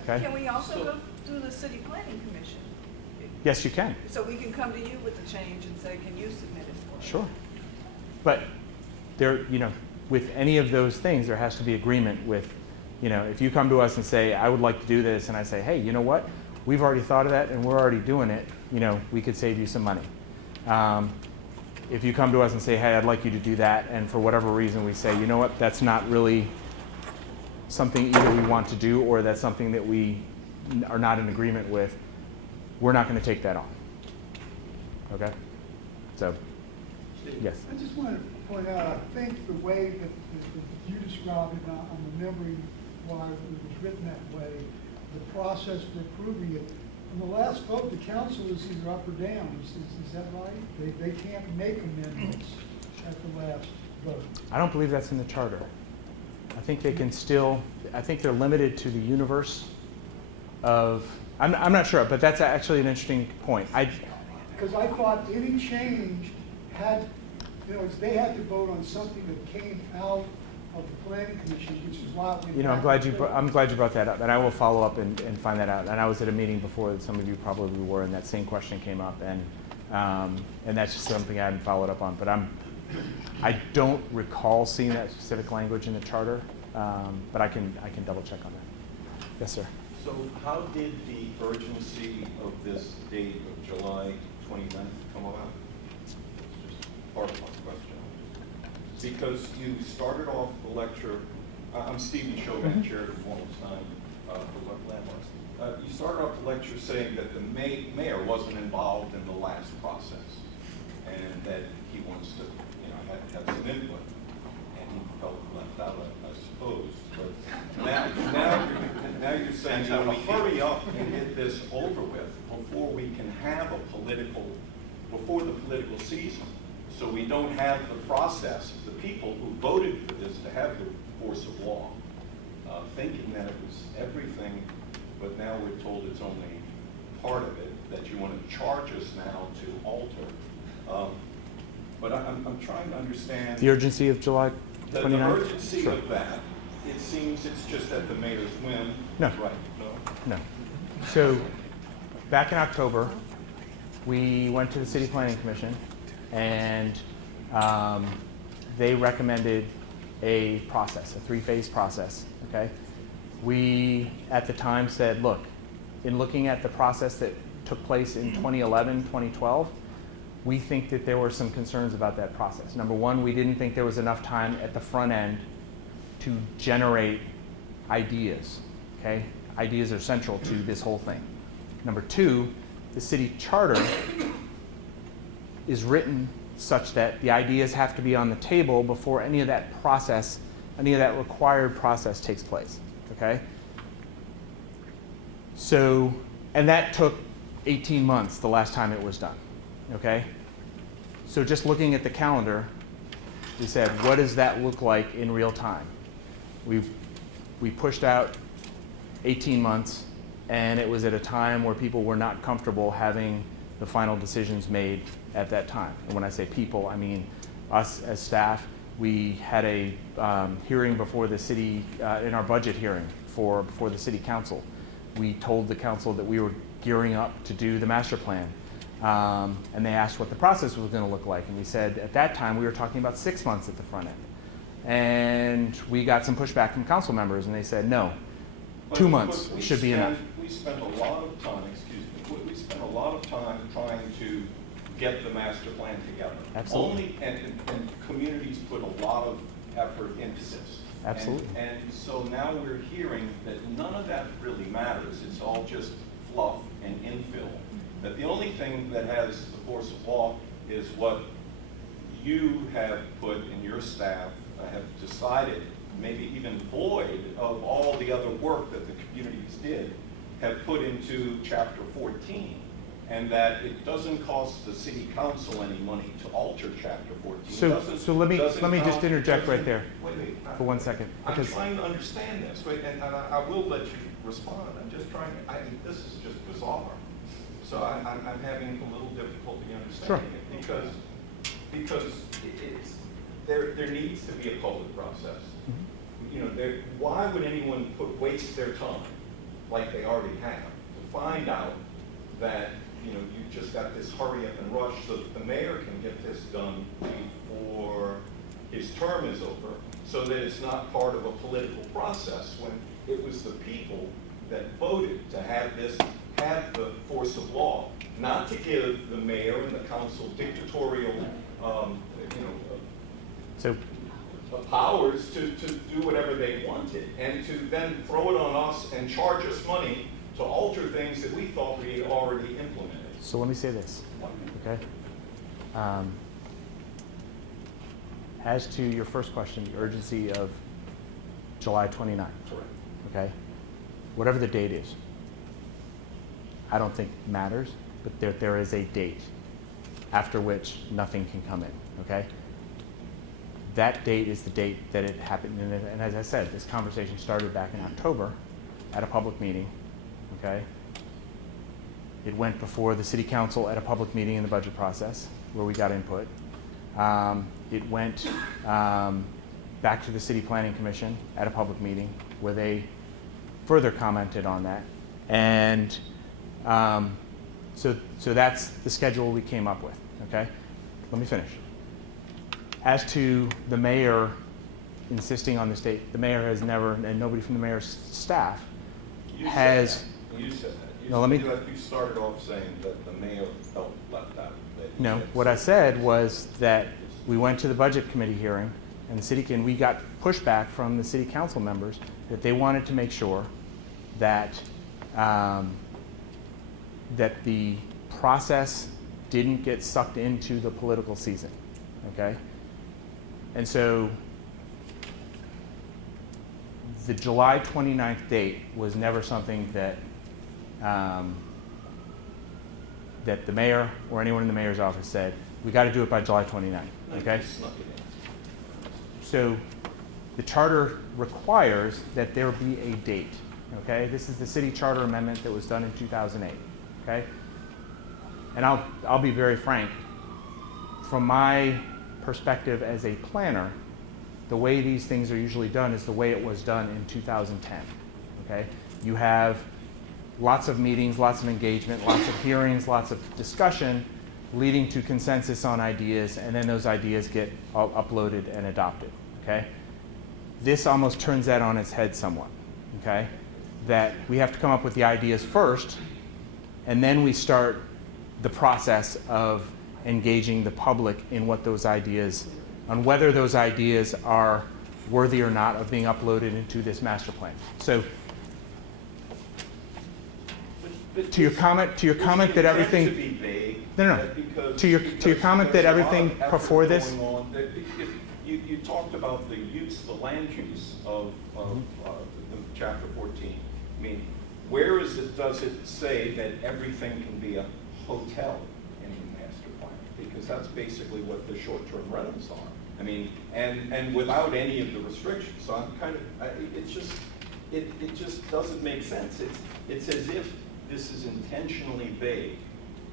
Okay? Can we also go through the city planning commission? Yes, you can. So we can come to you with the change and say, can you submit it for us? Sure. But there, with any of those things, there has to be agreement with, if you come to us and say, I would like to do this, and I say, hey, you know what? We've already thought of that and we're already doing it, we could save you some money. If you come to us and say, hey, I'd like you to do that, and for whatever reason we say, you know what, that's not really something either we want to do or that's something that we are not in agreement with, we're not going to take that on. Okay? So, yes. I just wanted to point out, I think the way that you described it, I'm remembering why it was written that way, the process for approving it. In the last vote, the council is either up or down. Is that right? They can't make amendments at the last vote. I don't believe that's in the charter. I think they can still, I think they're limited to the universe of, I'm not sure, but that's actually an interesting point. Because I thought any change had, they had to vote on something that came out of the planning commission, which is why. I'm glad you brought that up, and I will follow up and find that out. And I was at a meeting before that some of you probably were, and that same question came up, and that's just something I hadn't followed up on. But I don't recall seeing that specific language in the charter, but I can double check on that. Yes, sir. So how did the urgency of this date of July 29th come about? It's just part of my question. Because you started off the lecture, I'm Stephen Chauvin, Chair of the Wallenstein for Landmarks. You started off the lecture saying that the mayor wasn't involved in the last process and that he wants to, have some input. And he felt left out, I suppose. But now you're saying you want to hurry up and get this over with before we can have before the political season. So we don't have the process, the people who voted for this to have the force of law, thinking that it was everything, but now we're told it's only part of it, that you want to charge us now to alter. But I'm trying to understand The urgency of July 29th? the urgency Sure. of that. It seems it's just at the mayor's whim. No. Right, no. No. So, back in October, we went to the City Planning Commission, and they recommended a process, a three-phase process, okay? We, at the time, said, look, in looking at the process that took place in 2011, 2012, we think that there were some concerns about that process. Number one, we didn't think there was enough time at the front end to generate ideas, okay? Ideas are central to this whole thing. Number two, the city charter is written such that the ideas have to be on the table before any of that process, any of that required process takes place, okay? So, and that took 18 months the last time it was done, okay? So just looking at the calendar, we said, what does that look like in real time? We pushed out 18 months, and it was at a time where people were not comfortable having the final decisions made at that time. And when I say people, I mean us as staff. We had a hearing before the city, in our budget hearing before the city council. We told the council that we were gearing up to do the master plan. And they asked what the process was going to look like. And we said at that time we were talking about 6 months at the front end. And we got some pushback from council members, and they said, no, 2 months should be enough. We spent a lot of time, we spent a lot of time trying to get the master plan together. Absolutely. And communities put a lot of effort into this. Absolutely. And so now we're hearing that none of that really matters. It's all just fluff and infill. That the only thing that has the force of law is what you have put in your staff have decided, maybe even void of all the other work that the communities did, have put into Chapter 14, and that it doesn't cost the city council any money to alter Chapter 14. So let me just interject right there Wait, for 1 second. I'm Because trying to understand this, wait, and I will let you respond. I'm just trying, this is just bizarre. So I'm having a little difficulty understanding it because there needs to be a public process. You know, why would anyone waste their time, like they already have, to find out that, you know, you just got this hurry up and rush so that the mayor can get this done before his term is over, so that it's not part of a political process when it was the people that voted to have the force of law, not to give the mayor and the council dictatorial, so powers to do whatever they wanted, and to then throw it on us and charge us money to alter things that we thought we had already implemented. So let me say this, okay? As to your first question, the urgency of July 29th, Correct. okay? Whatever the date is, I don't think matters, but there is a date after which nothing can come in, okay? That date is the date that it happened, and as I said, this conversation started back in October at a public meeting, okay? It went before the city council at a public meeting in the budget process where we got input. It went back to the city planning commission at a public meeting where they further commented on that. And so that's the schedule we came up with, okay? Let me finish. As to the mayor insisting on this date, the mayor has never, and nobody from the mayor's staff has. You said that. No, let me. You started off saying that the mayor felt left out. No, what I said was that we went to the budget committee hearing, and we got pushback from the city council members that they wanted to make sure that that the process didn't get sucked into the political season, okay? And so the July 29th date was never something that that the mayor or anyone in the mayor's office said, we got to do it by July 29th, okay? Snuck it in. So the charter requires that there be a date, okay? This is the city charter amendment that was done in 2008, okay? And I'll be very frank, from my perspective as a planner, the way these things are usually done is the way it was done in 2010, okay? You have lots of meetings, lots of engagement, lots of hearings, lots of discussion, leading to consensus on ideas, and then those ideas get all uploaded and adopted, okay? This almost turns that on its head somewhat, okay? That we have to come up with the ideas first, and then we start the process of engaging the public in what those ideas, on whether those ideas are worthy or not of being uploaded into this master plan. So to your comment that everything, To be vague, no, that because- to your comment that because everything there's a lot of before effort this, going on, that you talked about the use, the land use of the chapter 14. I mean, where does it say that everything can be a hotel in the master plan? Because that's basically what the short-term rentals are. I mean, and without any of the restrictions. So I'm kind of, it just doesn't make sense. It's as if this is intentionally vague,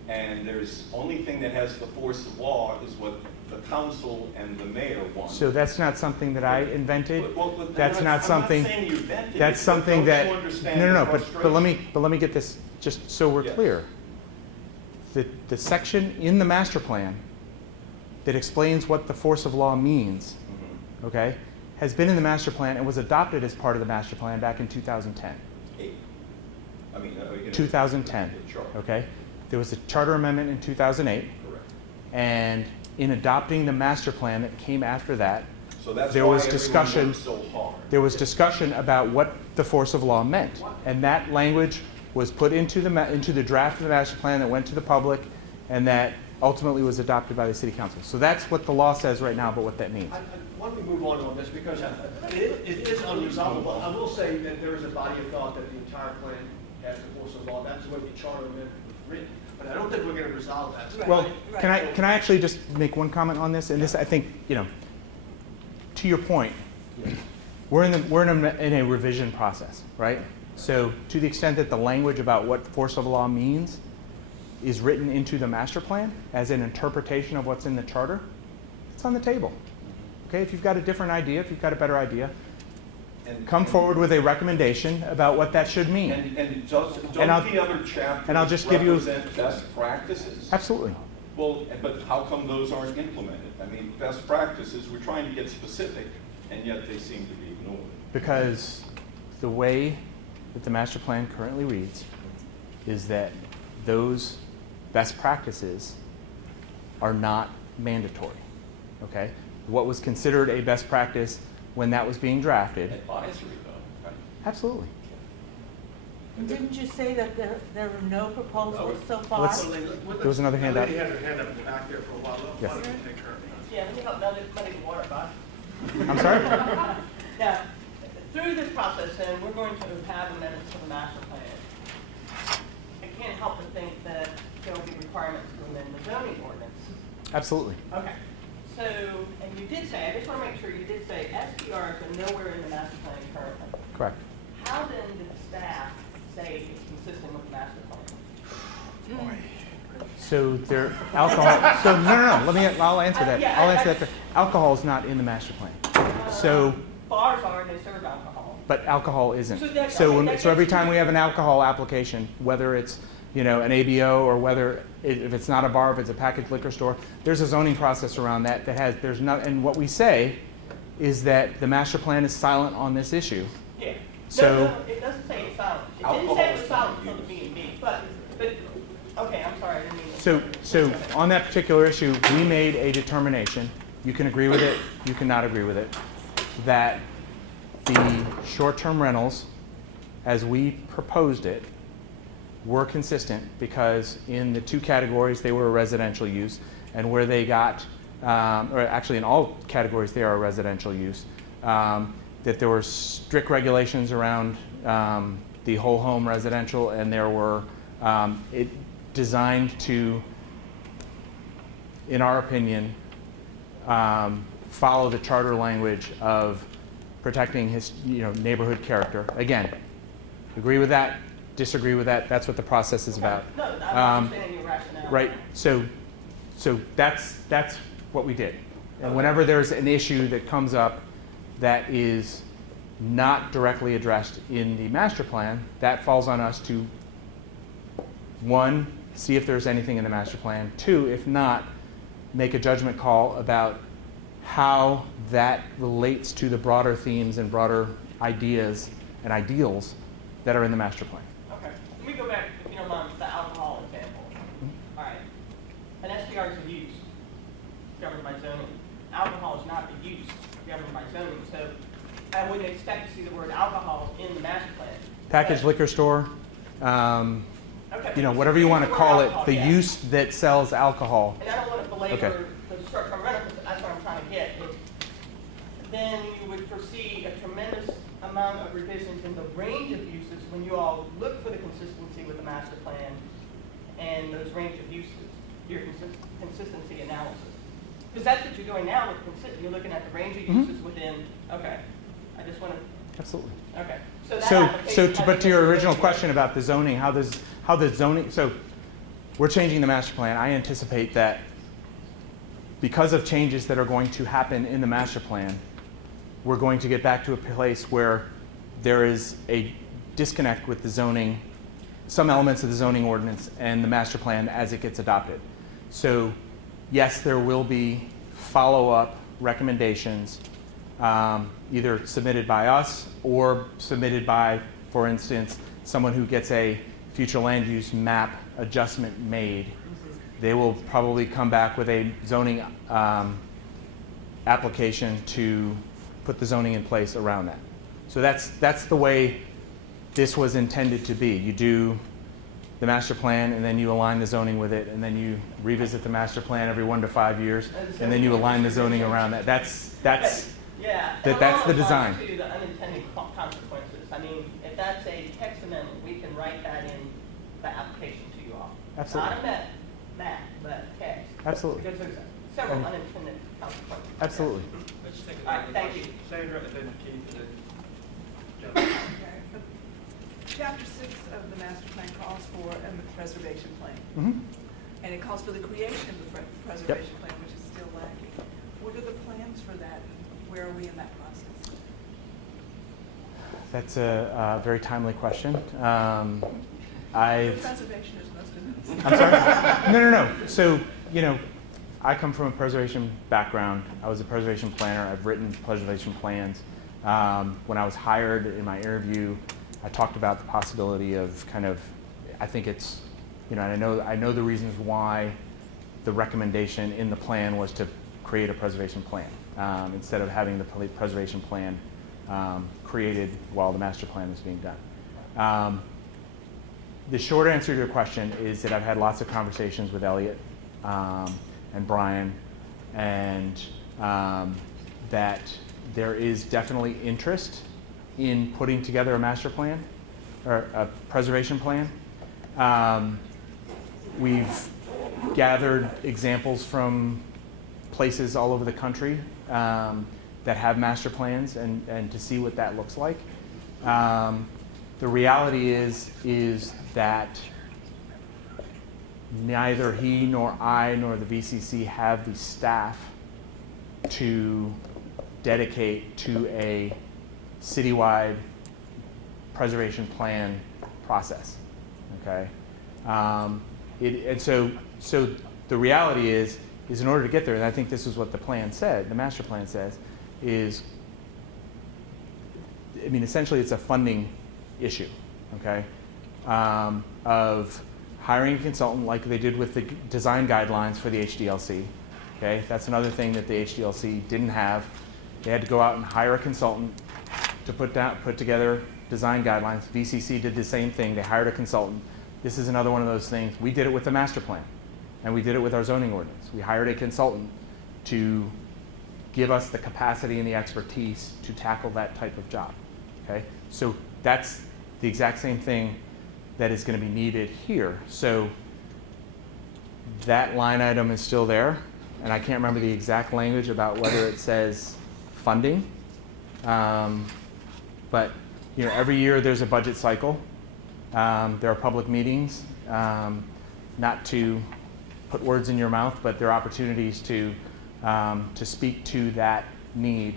and there's only thing that has the force of law is what the council and the mayor want. so that's not something that I invented. But That's not something. I'm not saying you invented it. That's but something don't that. you understand No, the but frustration? let me get this just so we're Yes. clear. The section in the master plan that explains what the force of law means, Mhm. okay, has been in the master plan and was adopted as part of the master plan back in 2010. I mean, 2010, the charter. okay? There was a charter amendment in 2008, Correct. and in adopting the master plan that came after that, So that's there why was everyone discussion. worked so hard. There was discussion about what the force of law meant, and that language was put into the draft of the master plan that went to the public, and that ultimately was adopted by the city council. So that's what the law says right now about what that means. why don't we move on this, because it is unresolvable. I will say that there is a body of thought that the entire plan has the force of law. That's the way the charter amendment was written. But I don't think we're going to resolve that. Well, can I actually just make one comment on this? And this, I think, to your point, we're in a revision process, right? So to the extent that the language about what force of law means is written into the master plan as an interpretation of what's in the charter, it's on the table. Okay, if you've got a different idea, if you've got a better idea, come forward with a recommendation about what that should mean. And don't the other chapters and I'll just give you represent best practices? Absolutely. Well, but how come those aren't implemented? I mean, best practices, we're trying to get specific, and yet they seem to be ignored. Because the way that the master plan currently reads is that those best practices are not mandatory, okay? What was considered a best practice when that was being drafted? Advisory, though. Right? Absolutely. And didn't you say that there were no proposals so far? Let's- There was another hand up. The lady had her hand up in the back there for a while. Yes. Why don't you take her? Yeah, let me help muddy the water, Bob. I'm sorry? Now, through this process, then, we're going to have amendments to the master plan. I can't help but think that there will be requirements to amend the zoning ordinance. Absolutely. Okay. So, and you did say, I just want to make sure you did say SPRs are nowhere in the master plan currently. Correct. How then did the staff say it's consistent with the master plan? So there, alcohol, so no, I'll answer that. Yeah, I'll answer that. Alcohol is not in the master plan. So, Bars are, and they serve alcohol. but alcohol isn't. So that- So, okay, when, that so every gets time to- we have an alcohol application, whether it's, an ABO or whether if it's not a bar, if it's a packaged liquor store, there's a zoning process around that there's not, and what we say is that the master plan is silent on this issue. Yeah. So- No, it doesn't say it's silent. It didn't Alcohol say it is was not silent until the used. B&B, but, okay, I'm sorry, I didn't mean to. So on that particular issue, we made a determination, you can agree with it, you cannot agree with it, that the short-term rentals, as we proposed it, were consistent because in the two categories, they were a residential use, and where they got, or actually in all categories, they are a residential use, that there were strict regulations around the whole home residential, and there were, it designed to, in our opinion, follow the charter language of protecting his, neighborhood character. Again, agree with that, disagree with that, that's what the process is about. No, I'm understanding your rationale. Right, so that's what we did. And whenever there's an issue that comes up that is not directly addressed in the master plan, that falls on us to, one, see if there's anything in the master plan. Two, if not, make a judgment call about how that relates to the broader themes and broader ideas and ideals that are in the master plan. Okay, let me go back, if you don't mind, to the alcohol example. All right, an SPR is a use governed by zoning. Alcohol is not a use governed by zoning, so I wouldn't expect to see the word alcohol in the master plan. Packaged But- liquor store, Okay. whatever you want to Use the word call it, alcohol, the yeah. use that sells alcohol. And I don't want to Okay. belabor the short-term rental, because that's what I'm trying to get. Then you would foresee a tremendous amount of revisions in the range of uses when you all look for the consistency with the master plan and those range of uses, your consistency analysis. Because that's what you're doing now with you're looking at the range of Mhm. uses within, okay. I just want to, Absolutely. okay. That So, application but to your has- original question about the zoning, how the zoning, so we're changing the master plan. I anticipate that because of changes that are going to happen in the master plan, we're going to get back to a place where there is a disconnect with the zoning, some elements of the zoning ordinance and the master plan as it gets adopted. So yes, there will be follow-up recommendations, either submitted by us or submitted by, for instance, someone who gets a future land use map adjustment made. They will probably come back with a zoning application to put the zoning in place around that. So that's the way this was intended to be. You do the master plan, and then you align the zoning with it, and then you revisit the master plan every 1 to 5 years, and then you align the zoning around that. That's Yeah. that's the And design. along to the unintended consequences. I mean, if that's a text amendment, we can write that in the application to you all. Absolutely. Not a map, but text. Absolutely. Because there's several unintended consequences. Absolutely. Let's take All right, thank you. Sandra, and then Keith, and then Joe. Okay. Chapter 6 of the master plan calls for a preservation plan. Mhm. And it calls for the creation of the preservation plan, which is still lacking. What are the plans for that? Where are we in that process? That's a very timely question. Preservation is most of it. I'm sorry? No. So, I come from a preservation background. I was a preservation planner. I've written preservation plans. When I was hired in my interview, I talked about the possibility of I think it's, and I know the reasons why the recommendation in the plan was to create a preservation plan instead of having the preservation plan created while the master plan was being done. The short answer to your question is that I've had lots of conversations with Elliot and Brian, and that there is definitely interest in putting together a master plan or a preservation plan. We've gathered examples from places all over the country that have master plans and to see what that looks like. The reality is that neither he nor I nor the VCC have the staff to dedicate to a citywide preservation plan process. Okay, and so the reality is in order to get there, and I think this is what the plan said, the master plan says, is, essentially it's a funding issue, okay, of hiring a consultant like they did with the design guidelines for the HDLC, okay? That's another thing that the HDLC didn't have. They had to go out and hire a consultant to put together design guidelines. VCC did the same thing. They hired a consultant. This is another one of those things. We did it with the master plan, and we did it with our zoning ordinance. We hired a consultant to give us the capacity and the expertise to tackle that type of job, okay? So that's the exact same thing that is going to be needed here. So that line item is still there, and I can't remember the exact language about whether it says funding, but every year there's a budget cycle. There are public meetings, not to put words in your mouth, but there are opportunities to speak to that need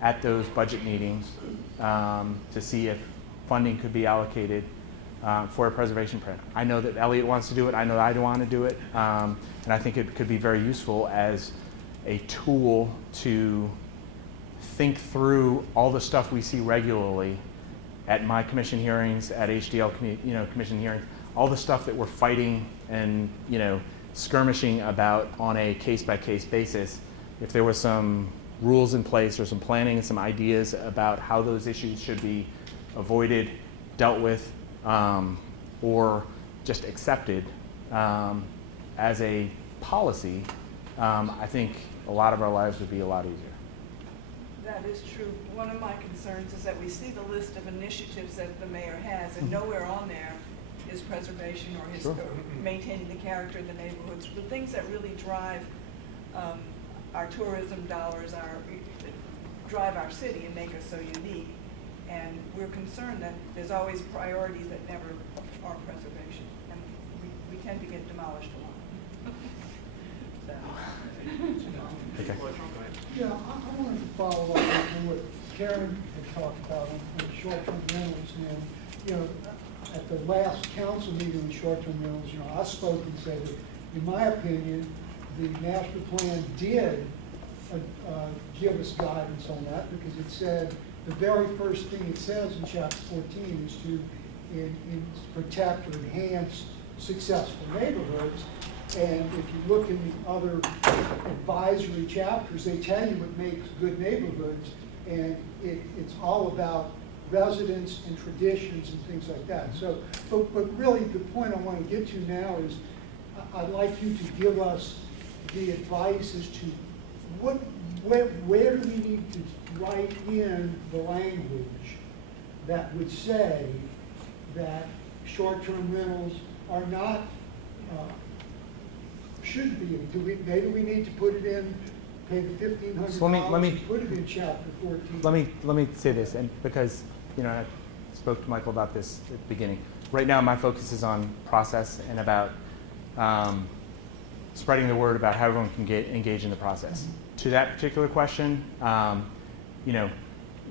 at those budget meetings to see if funding could be allocated for a preservation plan. I know that Elliot wants to do it. I know I want to do it. And I think it could be very useful as a tool to think through all the stuff we see regularly at my commission hearings, at HDL commission hearings, all the stuff that we're fighting and skirmishing about on a case-by-case basis. If there were some rules in place or some planning and some ideas about how those issues should be avoided, dealt with, or just accepted as a policy, I think a lot of our lives would be a lot easier. That is true. One of my concerns is that we see the list of initiatives that the mayor has, and nowhere on there is preservation or his Sure. or maintaining the character of the neighborhoods, the things that really drive our tourism dollars, drive our city and make us so unique. And we're concerned that there's always priorities that never are preservation, and we tend to get demolished a lot. Okay. Yeah, I wanted to follow up on what Karen had talked about on short-term rentals. And, at the last council meeting on short-term rentals, I spoke and said that, in my opinion, the master plan did give us guidance on that, because it said, the very first thing it says in chapter 14 is to protect or enhance successful neighborhoods. And if you look in the other advisory chapters, they tell you what makes good neighborhoods, and it's all about residents and traditions and things like that. So, but really the point I want to get to now is I'd like you to give us the advice as to where do we need to write in the language that would say that short-term rentals are not, should be, maybe we need to put it in, pay the $1,500 So let me- and put it in chapter 14. Let me say this, and because, you know, I spoke to Michael about this at the beginning. Right now, my focus is on process and about spreading the word about how everyone can get engaged in the process. To that particular question, you know,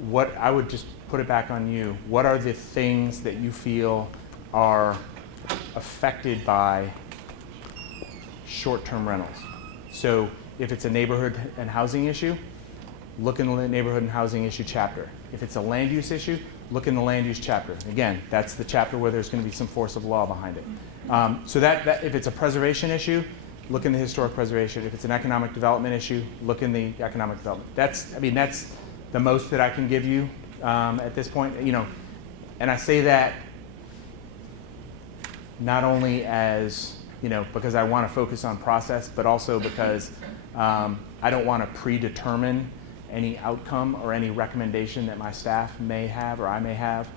what I would just put it back on you. What are the things that you feel are affected by short-term rentals? So if it's a neighborhood and housing issue, look in the neighborhood and housing issue chapter. If it's a land use issue, look in the land use chapter. Again, that's the chapter where there's going to be some force of law behind it. So that if it's a preservation issue, look in the historic preservation. If it's an economic development issue, look in the economic development. That's the most that I can give you at this point. You know, and I say that not only as, you know, because I want to focus on process, but also because I don't want to predetermine any outcome or any recommendation that my staff may have or I may have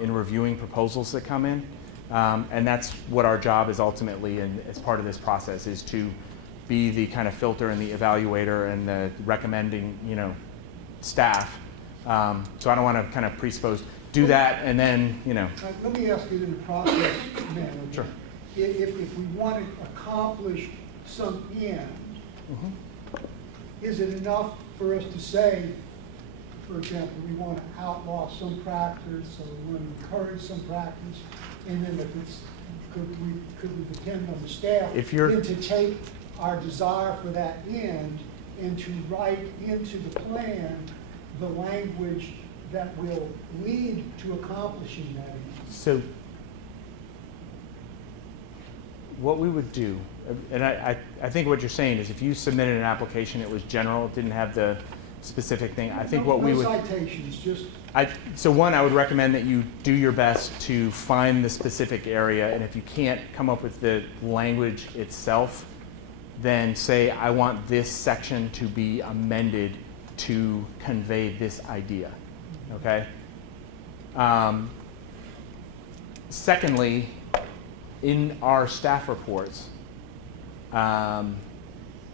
in reviewing proposals that come in. And that's what our job is ultimately, and as part of this process, is to be the kind of filter and the evaluator and the recommending, you know, staff. So I don't want to kind of presuppose, do that, and then, you know. Let me ask you in the process manner. Sure. If we want to accomplish some end, is it enough for us to say, for example, we want to outlaw some practice, or we want to encourage some practice, and then if it's, could we depend on the staff then to take our desire for that end and to write into the plan the language that will lead to accomplishing that end? So what we would do, and I think what you're saying is if you submitted an application, it was general, it didn't have the specific thing, I think what we would... No citations, just... So one, I would recommend that you do your best to find the specific area, and if you can't come up with the language itself, then say, I want this section to be amended to convey this idea, okay? Secondly, in our staff reports,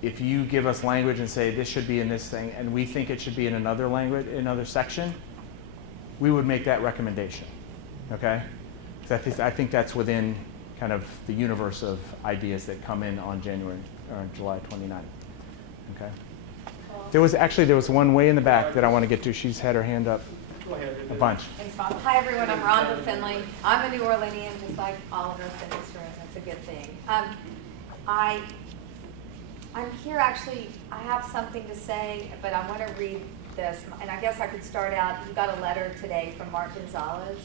if you give us language and say this should be in this thing, and we think it should be in another language, another section, we would make that recommendation, okay? So I think that's within kind of the universe of ideas that come in on July 29th, okay? There was one way in the back that I want to get to. She's had her hand up Go ahead. a bunch. Thanks, Bob. Hi, everyone. I'm Rhonda Finley. I'm a New Orleanian, just like all of us in this room. That's a good thing. I'm here actually, I have something to say, but I want to read this. And I guess I could start out, you got a letter today from Mark Gonzalez.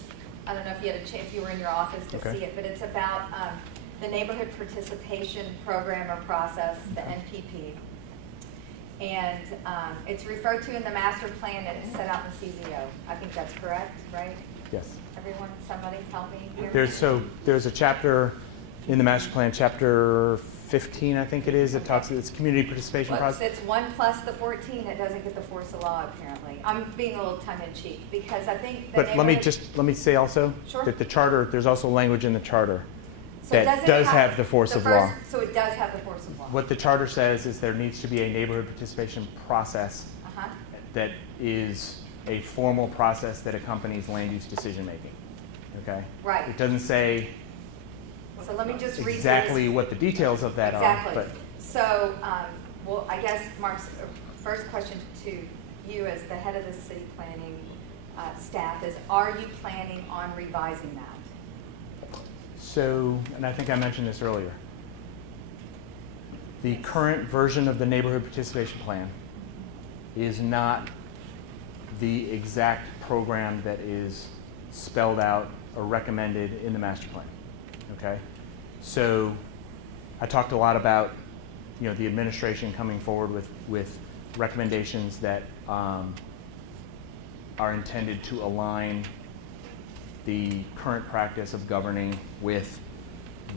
I don't know if you had a chance, you were in your office to Okay. see it, but it's about the Neighborhood Participation Program or Process, the NPP. And it's referred to in the master plan and it's set out in CZO. I think that's correct, right? Yes. Everyone, somebody tell me here. There's a chapter in the master plan, chapter 15, I think it is. It talks. It's community participation Well, process. it's 1 plus the 14. It doesn't get the force of law apparently. I'm being a little tongue in cheek because I think. The But let me say also Sure. that the charter. There's also language in the charter So it that doesn't does have the force of law. So it does have the force of law. What the charter says is there needs to be a neighborhood participation process Uh-huh. that is a formal process that accompanies land use decision making. Okay. Right. It doesn't say So let me just read exactly this. what the details of that Exactly. are. But So, well, I guess Mark's first question to you as the head of the city planning staff is, are you planning on revising that? so, and I think I mentioned this earlier, the current version of the neighborhood participation plan is not the exact program that is spelled out or recommended in the master plan. Okay, so I talked a lot about, you know, the administration coming forward with recommendations that are intended to align the current practice of governing with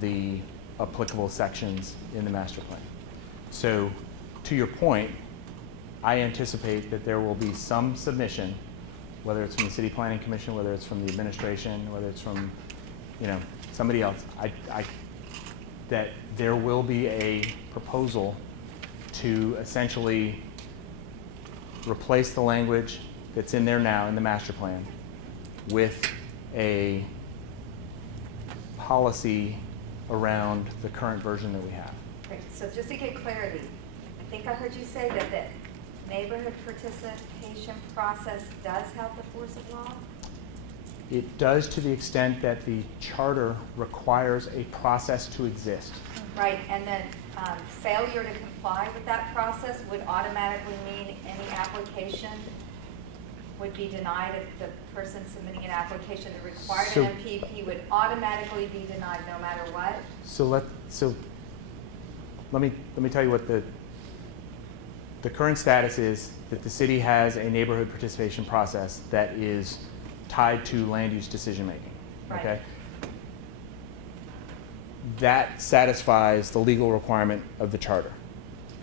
the applicable sections in the master plan. So, to your point, I anticipate that there will be some submission, whether it's from the City Planning Commission, whether it's from the administration, whether it's from, somebody else. That there will be a proposal to essentially replace the language that's in there now in the master plan with a policy around the current version that we have. Great. So just to get clarity, I think I heard you say that the neighborhood participation process does have the force of law? It does, to the extent that the charter requires a process to exist. Right, and then failure to comply with that process would automatically mean any application would be denied if the person submitting an application that required So- an MPP would automatically be denied no matter what? So let me tell you what the current status is, that the city has a neighborhood participation process that is tied to land use decision making. Right. Okay? That satisfies the legal requirement of the charter,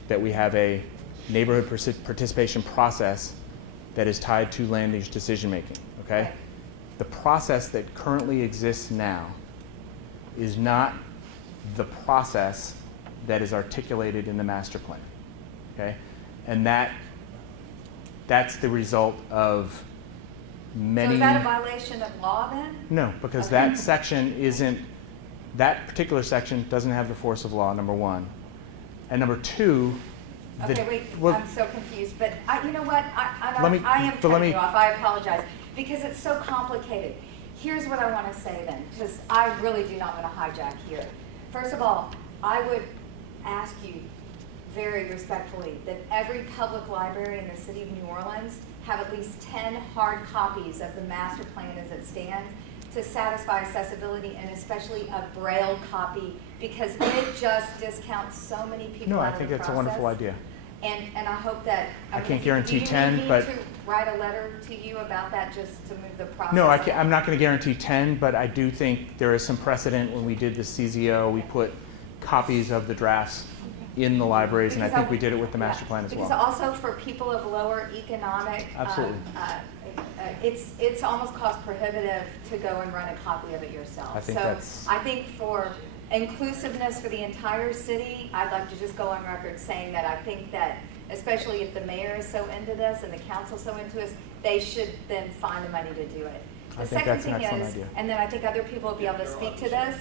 that we have a neighborhood participation process that is tied to land use decision making. Okay? Right. The process that currently exists now is not the process that is articulated in the master plan. Okay? And that's the result of many. So is that a violation of law then? No, because Okay. that section isn't, that particular section doesn't have the force of law, number one. And number two, Okay, wait, well, I'm so confused, but you know what, I Let me- am but let cutting me- you off, I apologize, because it's so complicated. Here's what I want to say then, because I really do not want to hijack here. First of all, I would ask you very respectfully that every public library in the city of New Orleans have at least 10 hard copies of the master plan as it stands to satisfy accessibility, and especially a Braille copy, because it just discounts so many people no, I out of think the that's a wonderful process. idea. And I hope that. I mean, can't guarantee 10, Do you but- need me to write a letter to you about that just to move the process? No, along? I'm not going to guarantee 10, but I do think there is some precedent. When we did the CZO, we put copies of the drafts in the libraries, and I Because think we did it with the master yeah, plan as Because well. also for people of lower economic. Absolutely. It's almost cost prohibitive to go and run a copy of it yourself. I think that's- So I think for inclusiveness for the entire city, I'd like to just go on record saying that I think that, especially if the mayor is so into this and the council's so into this, they should then find the money to do it. I The think second that's an thing excellent is, idea. and then I think other people will be able to speak to this,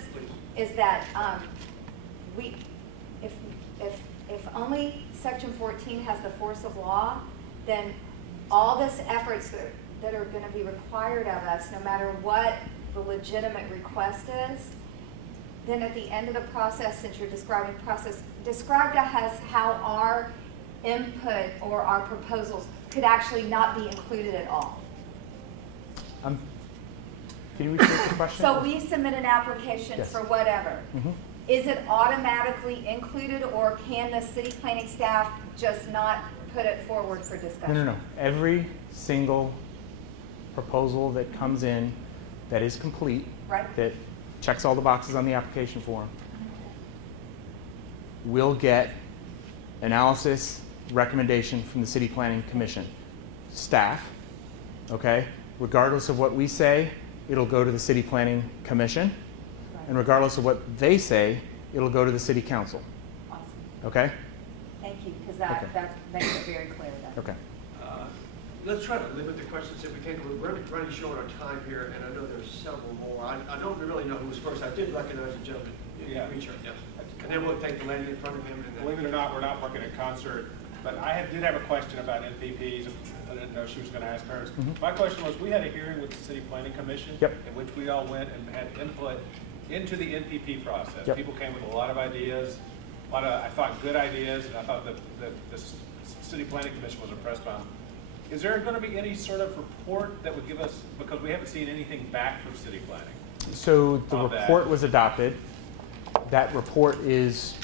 is that if only section 14 has the force of law, then all this efforts that are going to be required of us, no matter what the legitimate request is, then at the end of the process, since you're describing process, describe to us how our input or our proposals could actually not be included at all. Can you repeat the question? So we submit an application Yes. for whatever. Mhm. Is it automatically included, or can the city planning staff just not put it forward for discussion? No. Every single proposal that comes in that is complete, Right. that checks all the boxes on the application form, will get analysis, recommendation from the City Planning Commission staff, okay? Regardless of what we say, it'll go to the City Planning Commission, and regardless of what they say, it'll go to the City Council, Awesome. okay? Thank you, because Okay. that makes it very clear then. Okay. Let's try to limit the questions if we can. We're running short on time here, and I know there's several more. I don't really know who was first. I did recognize the gentleman. Yeah. Richard, yes. And then we'll take the lady in front of him. And Believe it or not, we're not working in concert, but I did have a question about NPPs. I didn't know she was going to ask hers. Mhm. My question was, we had a hearing with the City Planning Commission. Yep. In which we all went and had input into the NPP process. Yep. People came with a lot of ideas, a lot of, I thought, good ideas, and I thought that the City Planning Commission was impressed by them. Is there going to be any sort of report that would give us, because we haven't seen anything back from City Planning? So the On that. report was adopted. That report is,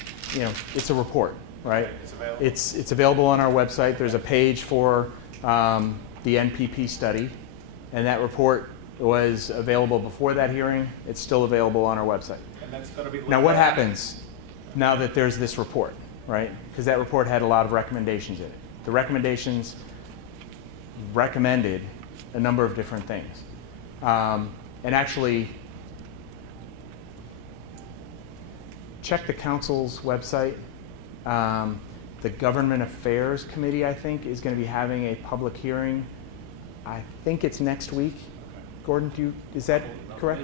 it's a report, right? It's available? It's available on our website. There's a page for the NPP study, and that report was available before that hearing. It's still available on our website. And that's going to be. Now, what happens now that there's this report, right? Because that report had a lot of recommendations in it. The recommendations recommended a number of different things. And actually, check the council's website. The Government Affairs Committee, I think, is going to be having a public hearing. I think it's next week. Gordon, is that correct?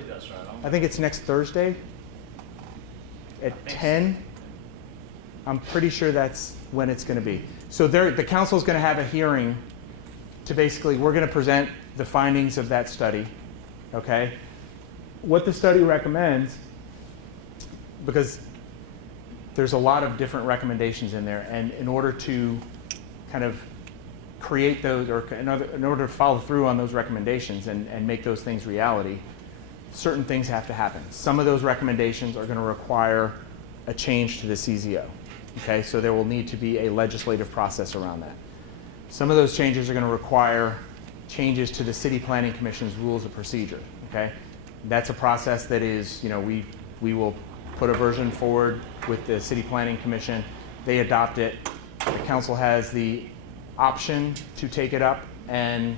I think it's next Thursday at 10. I'm pretty sure that's when it's going to be. So the council is going to have a hearing to basically, we're going to present the findings of that study, okay? What the study recommends, because there's a lot of different recommendations in there, and in order to kind of create those, or in order to follow through on those recommendations and make those things reality, certain things have to happen. Some of those recommendations are going to require a change to the CZO, okay? So there will need to be a legislative process around that. Some of those changes are going to require changes to the City Planning Commission's rules of procedure, okay? That's a process that is, we will put a version forward with the City Planning Commission. They adopt it. The council has the option to take it up and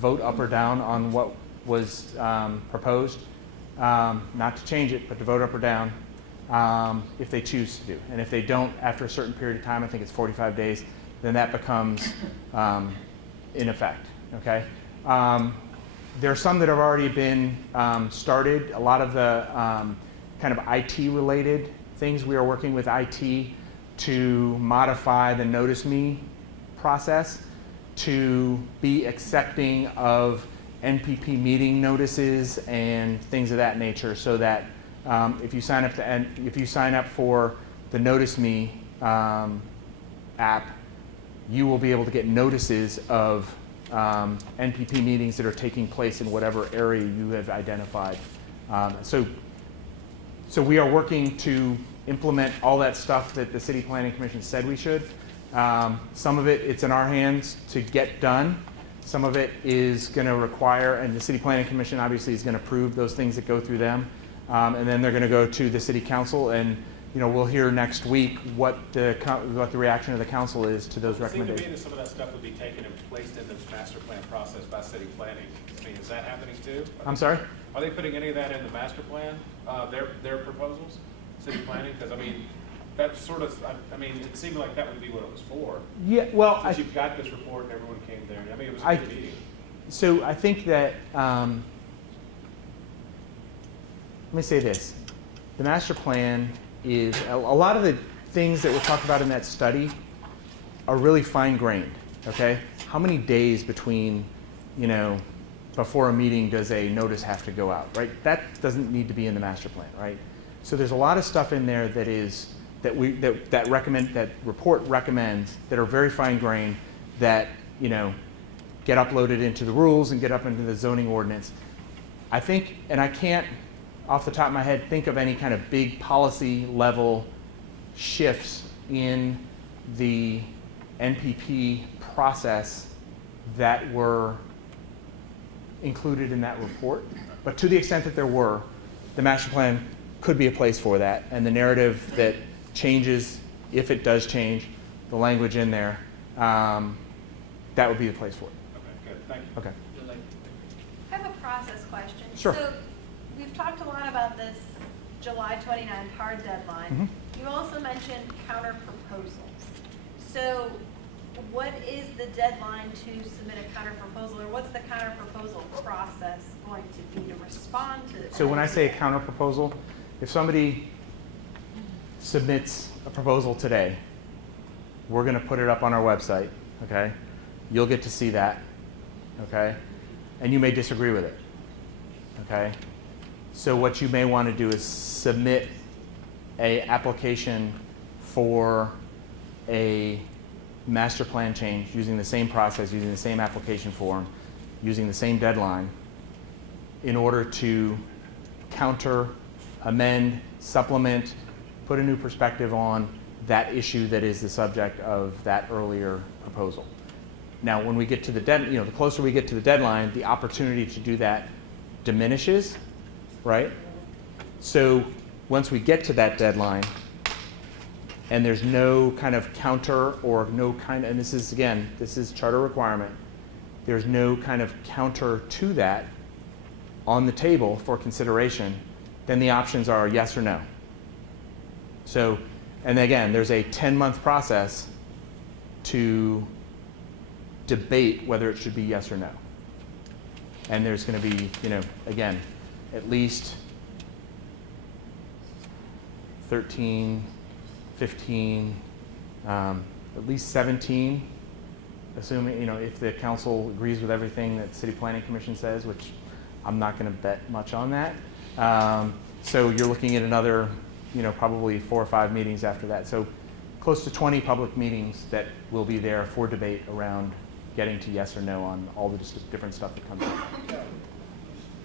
vote up or down on what was proposed. Not to change it, but to vote up or down if they choose to do. And if they don't, after a certain period of time, I think it's 45 days, then that becomes in effect, okay? There are some that have already been started. A lot of the kind of IT-related things, we are working with IT to modify the Notice Me process to be accepting of NPP meeting notices and things of that nature, so that if you sign up for the Notice Me app, you will be able to get notices of NPP meetings that are taking place in whatever area you have identified. So we are working to implement all that stuff that the City Planning Commission said we should. Some of it, it's in our hands to get done. Some of it is going to require, and the City Planning Commission obviously is going to approve those things that go through them. And then they're going to go to the City Council, and we'll hear next week what the reaction of the council is to those recommendations. It seemed to me that some of that stuff would be taken and placed in the master plan process by city planning. I mean, is that happening too? I'm sorry? Are they putting any of that in the master plan, their proposals, city planning? Because I mean, that's sort of, it seemed like that would be what it was for. Yeah, well, Since you've got this report and everyone came there. I mean, it was a good meeting. So I think that, let me say this. The master plan is, a lot of the things that were talked about in that study are really fine-grained, okay? How many days between, before a meeting does a notice have to go out, right? That doesn't need to be in the master plan, right? So there's a lot of stuff in there that is, that report recommends, that are very fine-grained, that, get uploaded into the rules and get up into the zoning ordinance. I think, and I can't, off the top of my head, think of any kind of big policy level shifts in the NPP process that were included in that report. But to the extent that there were, the master plan could be a place for that. And the narrative that changes, if it does change, the language in there, that would be the place for it. Okay, good. Thank you. Okay. I have a process question. Sure. So we've talked a lot about this July 29th hard deadline. You also mentioned counter proposals. So what is the deadline to submit a counter proposal, or what's the counter proposal process going to be to respond to? So when I say a counter proposal, if somebody submits a proposal today, we're going to put it up on our website, okay? You'll get to see that, okay? And you may disagree with it, okay? So what you may want to do is submit an application for a master plan change using the same process, using the same application form, using the same deadline, in order to counter, amend, supplement, put a new perspective on that issue that is the subject of that earlier proposal. Now, when we get to the the closer we get to the deadline, the opportunity to do that diminishes, right? So once we get to that deadline, and there's no kind of counter or no kind, and this is, again, this is charter requirement, there's no kind of counter to that on the table for consideration, then the options are yes or no. So, and again, there's a 10-month process to debate whether it should be yes or no. And there's going to be, again, at least 13, 15, at least 17, assuming, if the council agrees with everything that City Planning Commission says, which I'm not going to bet much on that. So you're looking at another, probably 4 or 5 meetings after that. So close to 20 public meetings that will be there for debate around getting to yes or no on all the different stuff that comes up.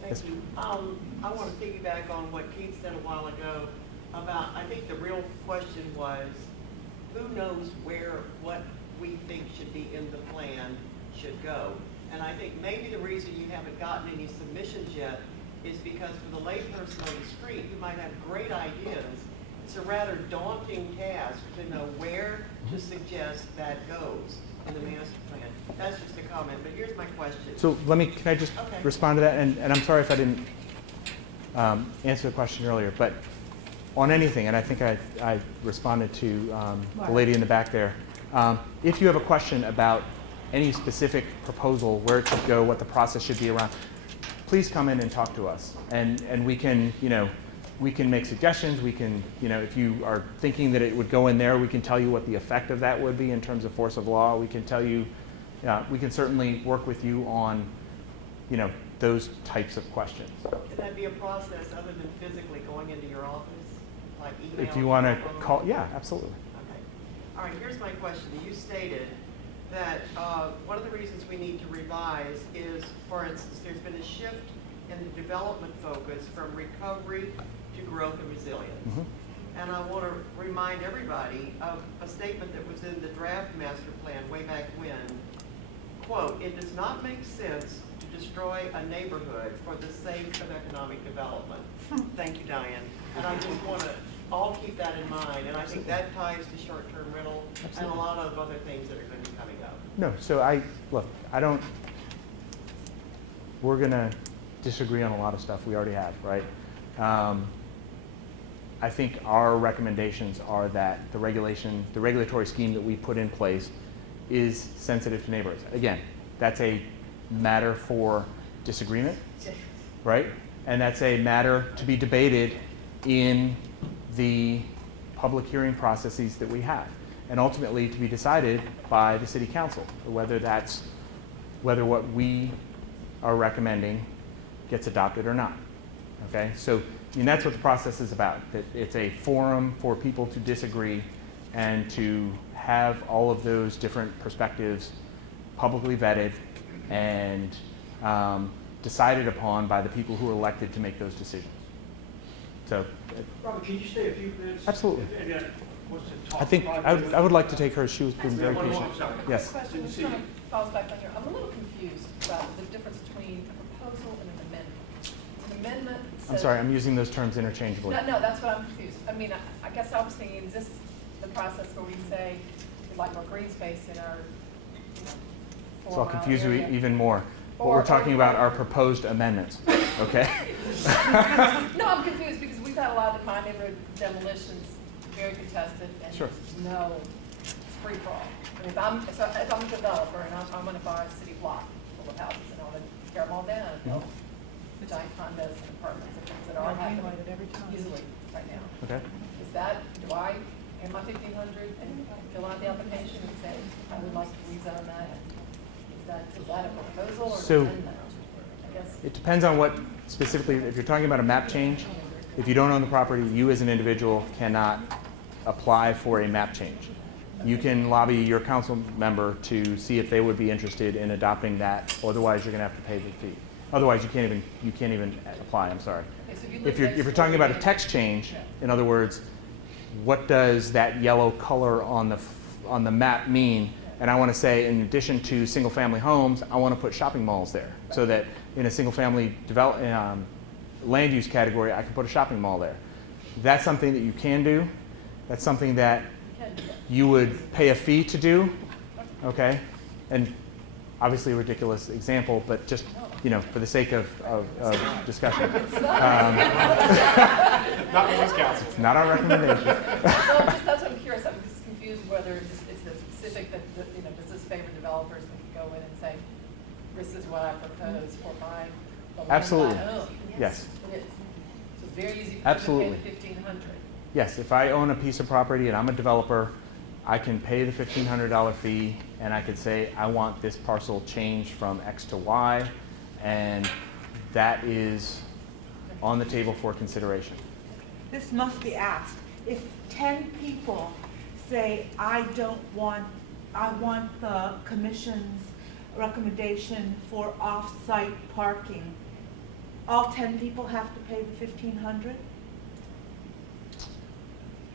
Yes. Thank you. I want to piggyback on what Keith said a while ago about, I think the real question was, who knows what we think should be in the plan should go? And I think maybe the reason you haven't gotten any submissions yet is because for the layperson on the street who might have great ideas, it's a rather daunting task to know where to suggest that goes in the master plan. That's just a comment, but here's my question. So can I just Okay. respond to that? And I'm sorry if I didn't answer the question earlier, but on anything, and I think I responded to the lady in the back there. If you have a question about any specific proposal, where it should go, what the process should be around, please come in and talk to us. And we can, we can make suggestions. We can, if you are thinking that it would go in there, we can tell you what the effect of that would be in terms of force of law. We can tell you, we can certainly work with you on, those types of questions. Can that be a process other than physically going into your office, like email? If you want to telephone? call, yeah, absolutely. Okay. All right, here's my question. You stated that one of the reasons we need to revise is, for instance, there's been a shift in the development focus from recovery to growth and resilience. Mm-hmm. And I want to remind everybody of a statement that was in the draft master plan way back when. Quote, "It does not make sense to destroy a neighborhood for the sake of economic development." Thank you, Diane. And I just want to all keep that in mind. And I think that ties to short-term rental and a lot of other things that are going to be coming up. No, so we're going to disagree on a lot of stuff we already have, right? I think our recommendations are that the regulatory scheme that we put in place is sensitive to neighborhoods. Again, that's a matter for disagreement, right? And that's a matter to be debated in the public hearing processes that we have, and ultimately to be decided by the city council, whether what we are recommending gets adopted or not. Okay, so that's what the process is about. That it's a forum for people to disagree and to have all of those different perspectives publicly vetted and decided upon by the people who are elected to make those decisions. So, Robert, can you stay a few minutes? Absolutely. And then, what's the talk? I think I would like to take her. She was being very One more, patient. sorry. Yes. Question, this kind of falls back on here. I'm a little confused about the difference between a proposal and an amendment. An amendment says. I'm sorry, I'm using those terms interchangeably. No, that's what I'm confused. I mean, I guess I was thinking, is this the process where we say we'd like more green space in our, So I'll 4 mile confuse you area? even more. What Or- we're talking about are proposed amendments, okay? No, I'm confused because we've had a lot of my neighborhood demolitions, very contested, and Sure. there's no, it's free for all. I mean, if I'm a developer and I'm gonna buy a city block full of houses and I wanna tear them all down and build giant condos and apartments and things that are happening easily right now. Okay. Is that, do I, in my 1,500 and fill out the application and say, I would like to rezone that? Is that a proposal or So- an amendment? I guess. It depends on what specifically, if you're talking about a map change, if you don't own the property, you as an individual cannot apply for a map change. You can lobby your council member to see if they would be interested in adopting that, otherwise you're gonna have to pay the fee. Otherwise, you can't even apply, I'm sorry. Okay, so If you're talking about a text change, in other words, what does that yellow color on the map mean? and I want to say, in addition to single-family homes, I want to put shopping malls there, so that in a single-family land use category, I can put a shopping mall there. That's something that you can do. That's something that you would pay a fee to do, okay? And obviously a ridiculous example, but just, for the sake of discussion. Not with this council. It's not our recommendation. Well, just, that's what I'm curious, I'm just confused whether it's a specific that, does this favor developers that can go in and say, this is what I propose for the land Absolutely. I own? Yes. It is. So it's very easy for you Absolutely. to pay the $1,500. Yes, if I own a piece of property and I'm a developer, I can pay the $1,500 fee, and I could say, I want this parcel changed from X to Y, and that is on the table for consideration. This must be asked. If 10 people say, I want the commission's recommendation for off-site parking, all 10 people have to pay the $1,500?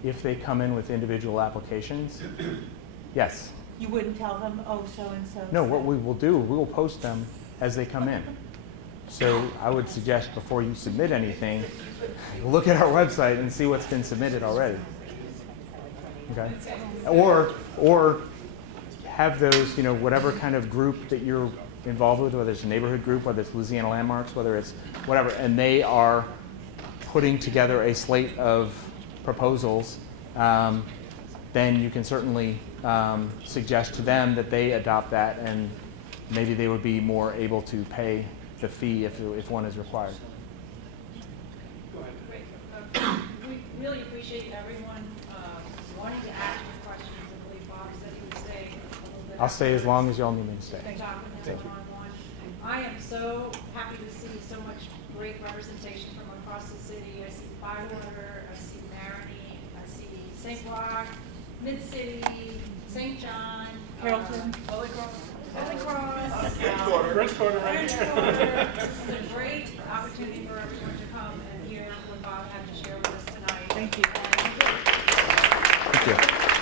If they come in with individual applications, yes. You wouldn't tell them, oh, so-and-so? No, what we will do, we will post them as they come in. So I would suggest before you submit anything, look at our website and see what's been submitted already. Okay? Or have those, whatever kind of group that you're involved with, whether it's a neighborhood group, whether it's Louisiana Landmarks, whether it's whatever, and they are putting together a slate of proposals, then you can certainly suggest to them that they adopt that, and maybe they would be more able to pay the fee if one is required. Great. We really appreciate everyone wanting to ask your questions. I believe Bob said he would stay a little bit. I'll stay as long as y'all need me to stay. Talking to him one-on-one. I am so happy to see so much great representation from across the city. I see Bywater, I see Marigny, I see St. Roch, Mid-City, St. John, Carrollton. Holy Cross. French Quarter right here. This is a great opportunity for everyone to come and hear what Bob had to share with us tonight. Thank you. Thank you.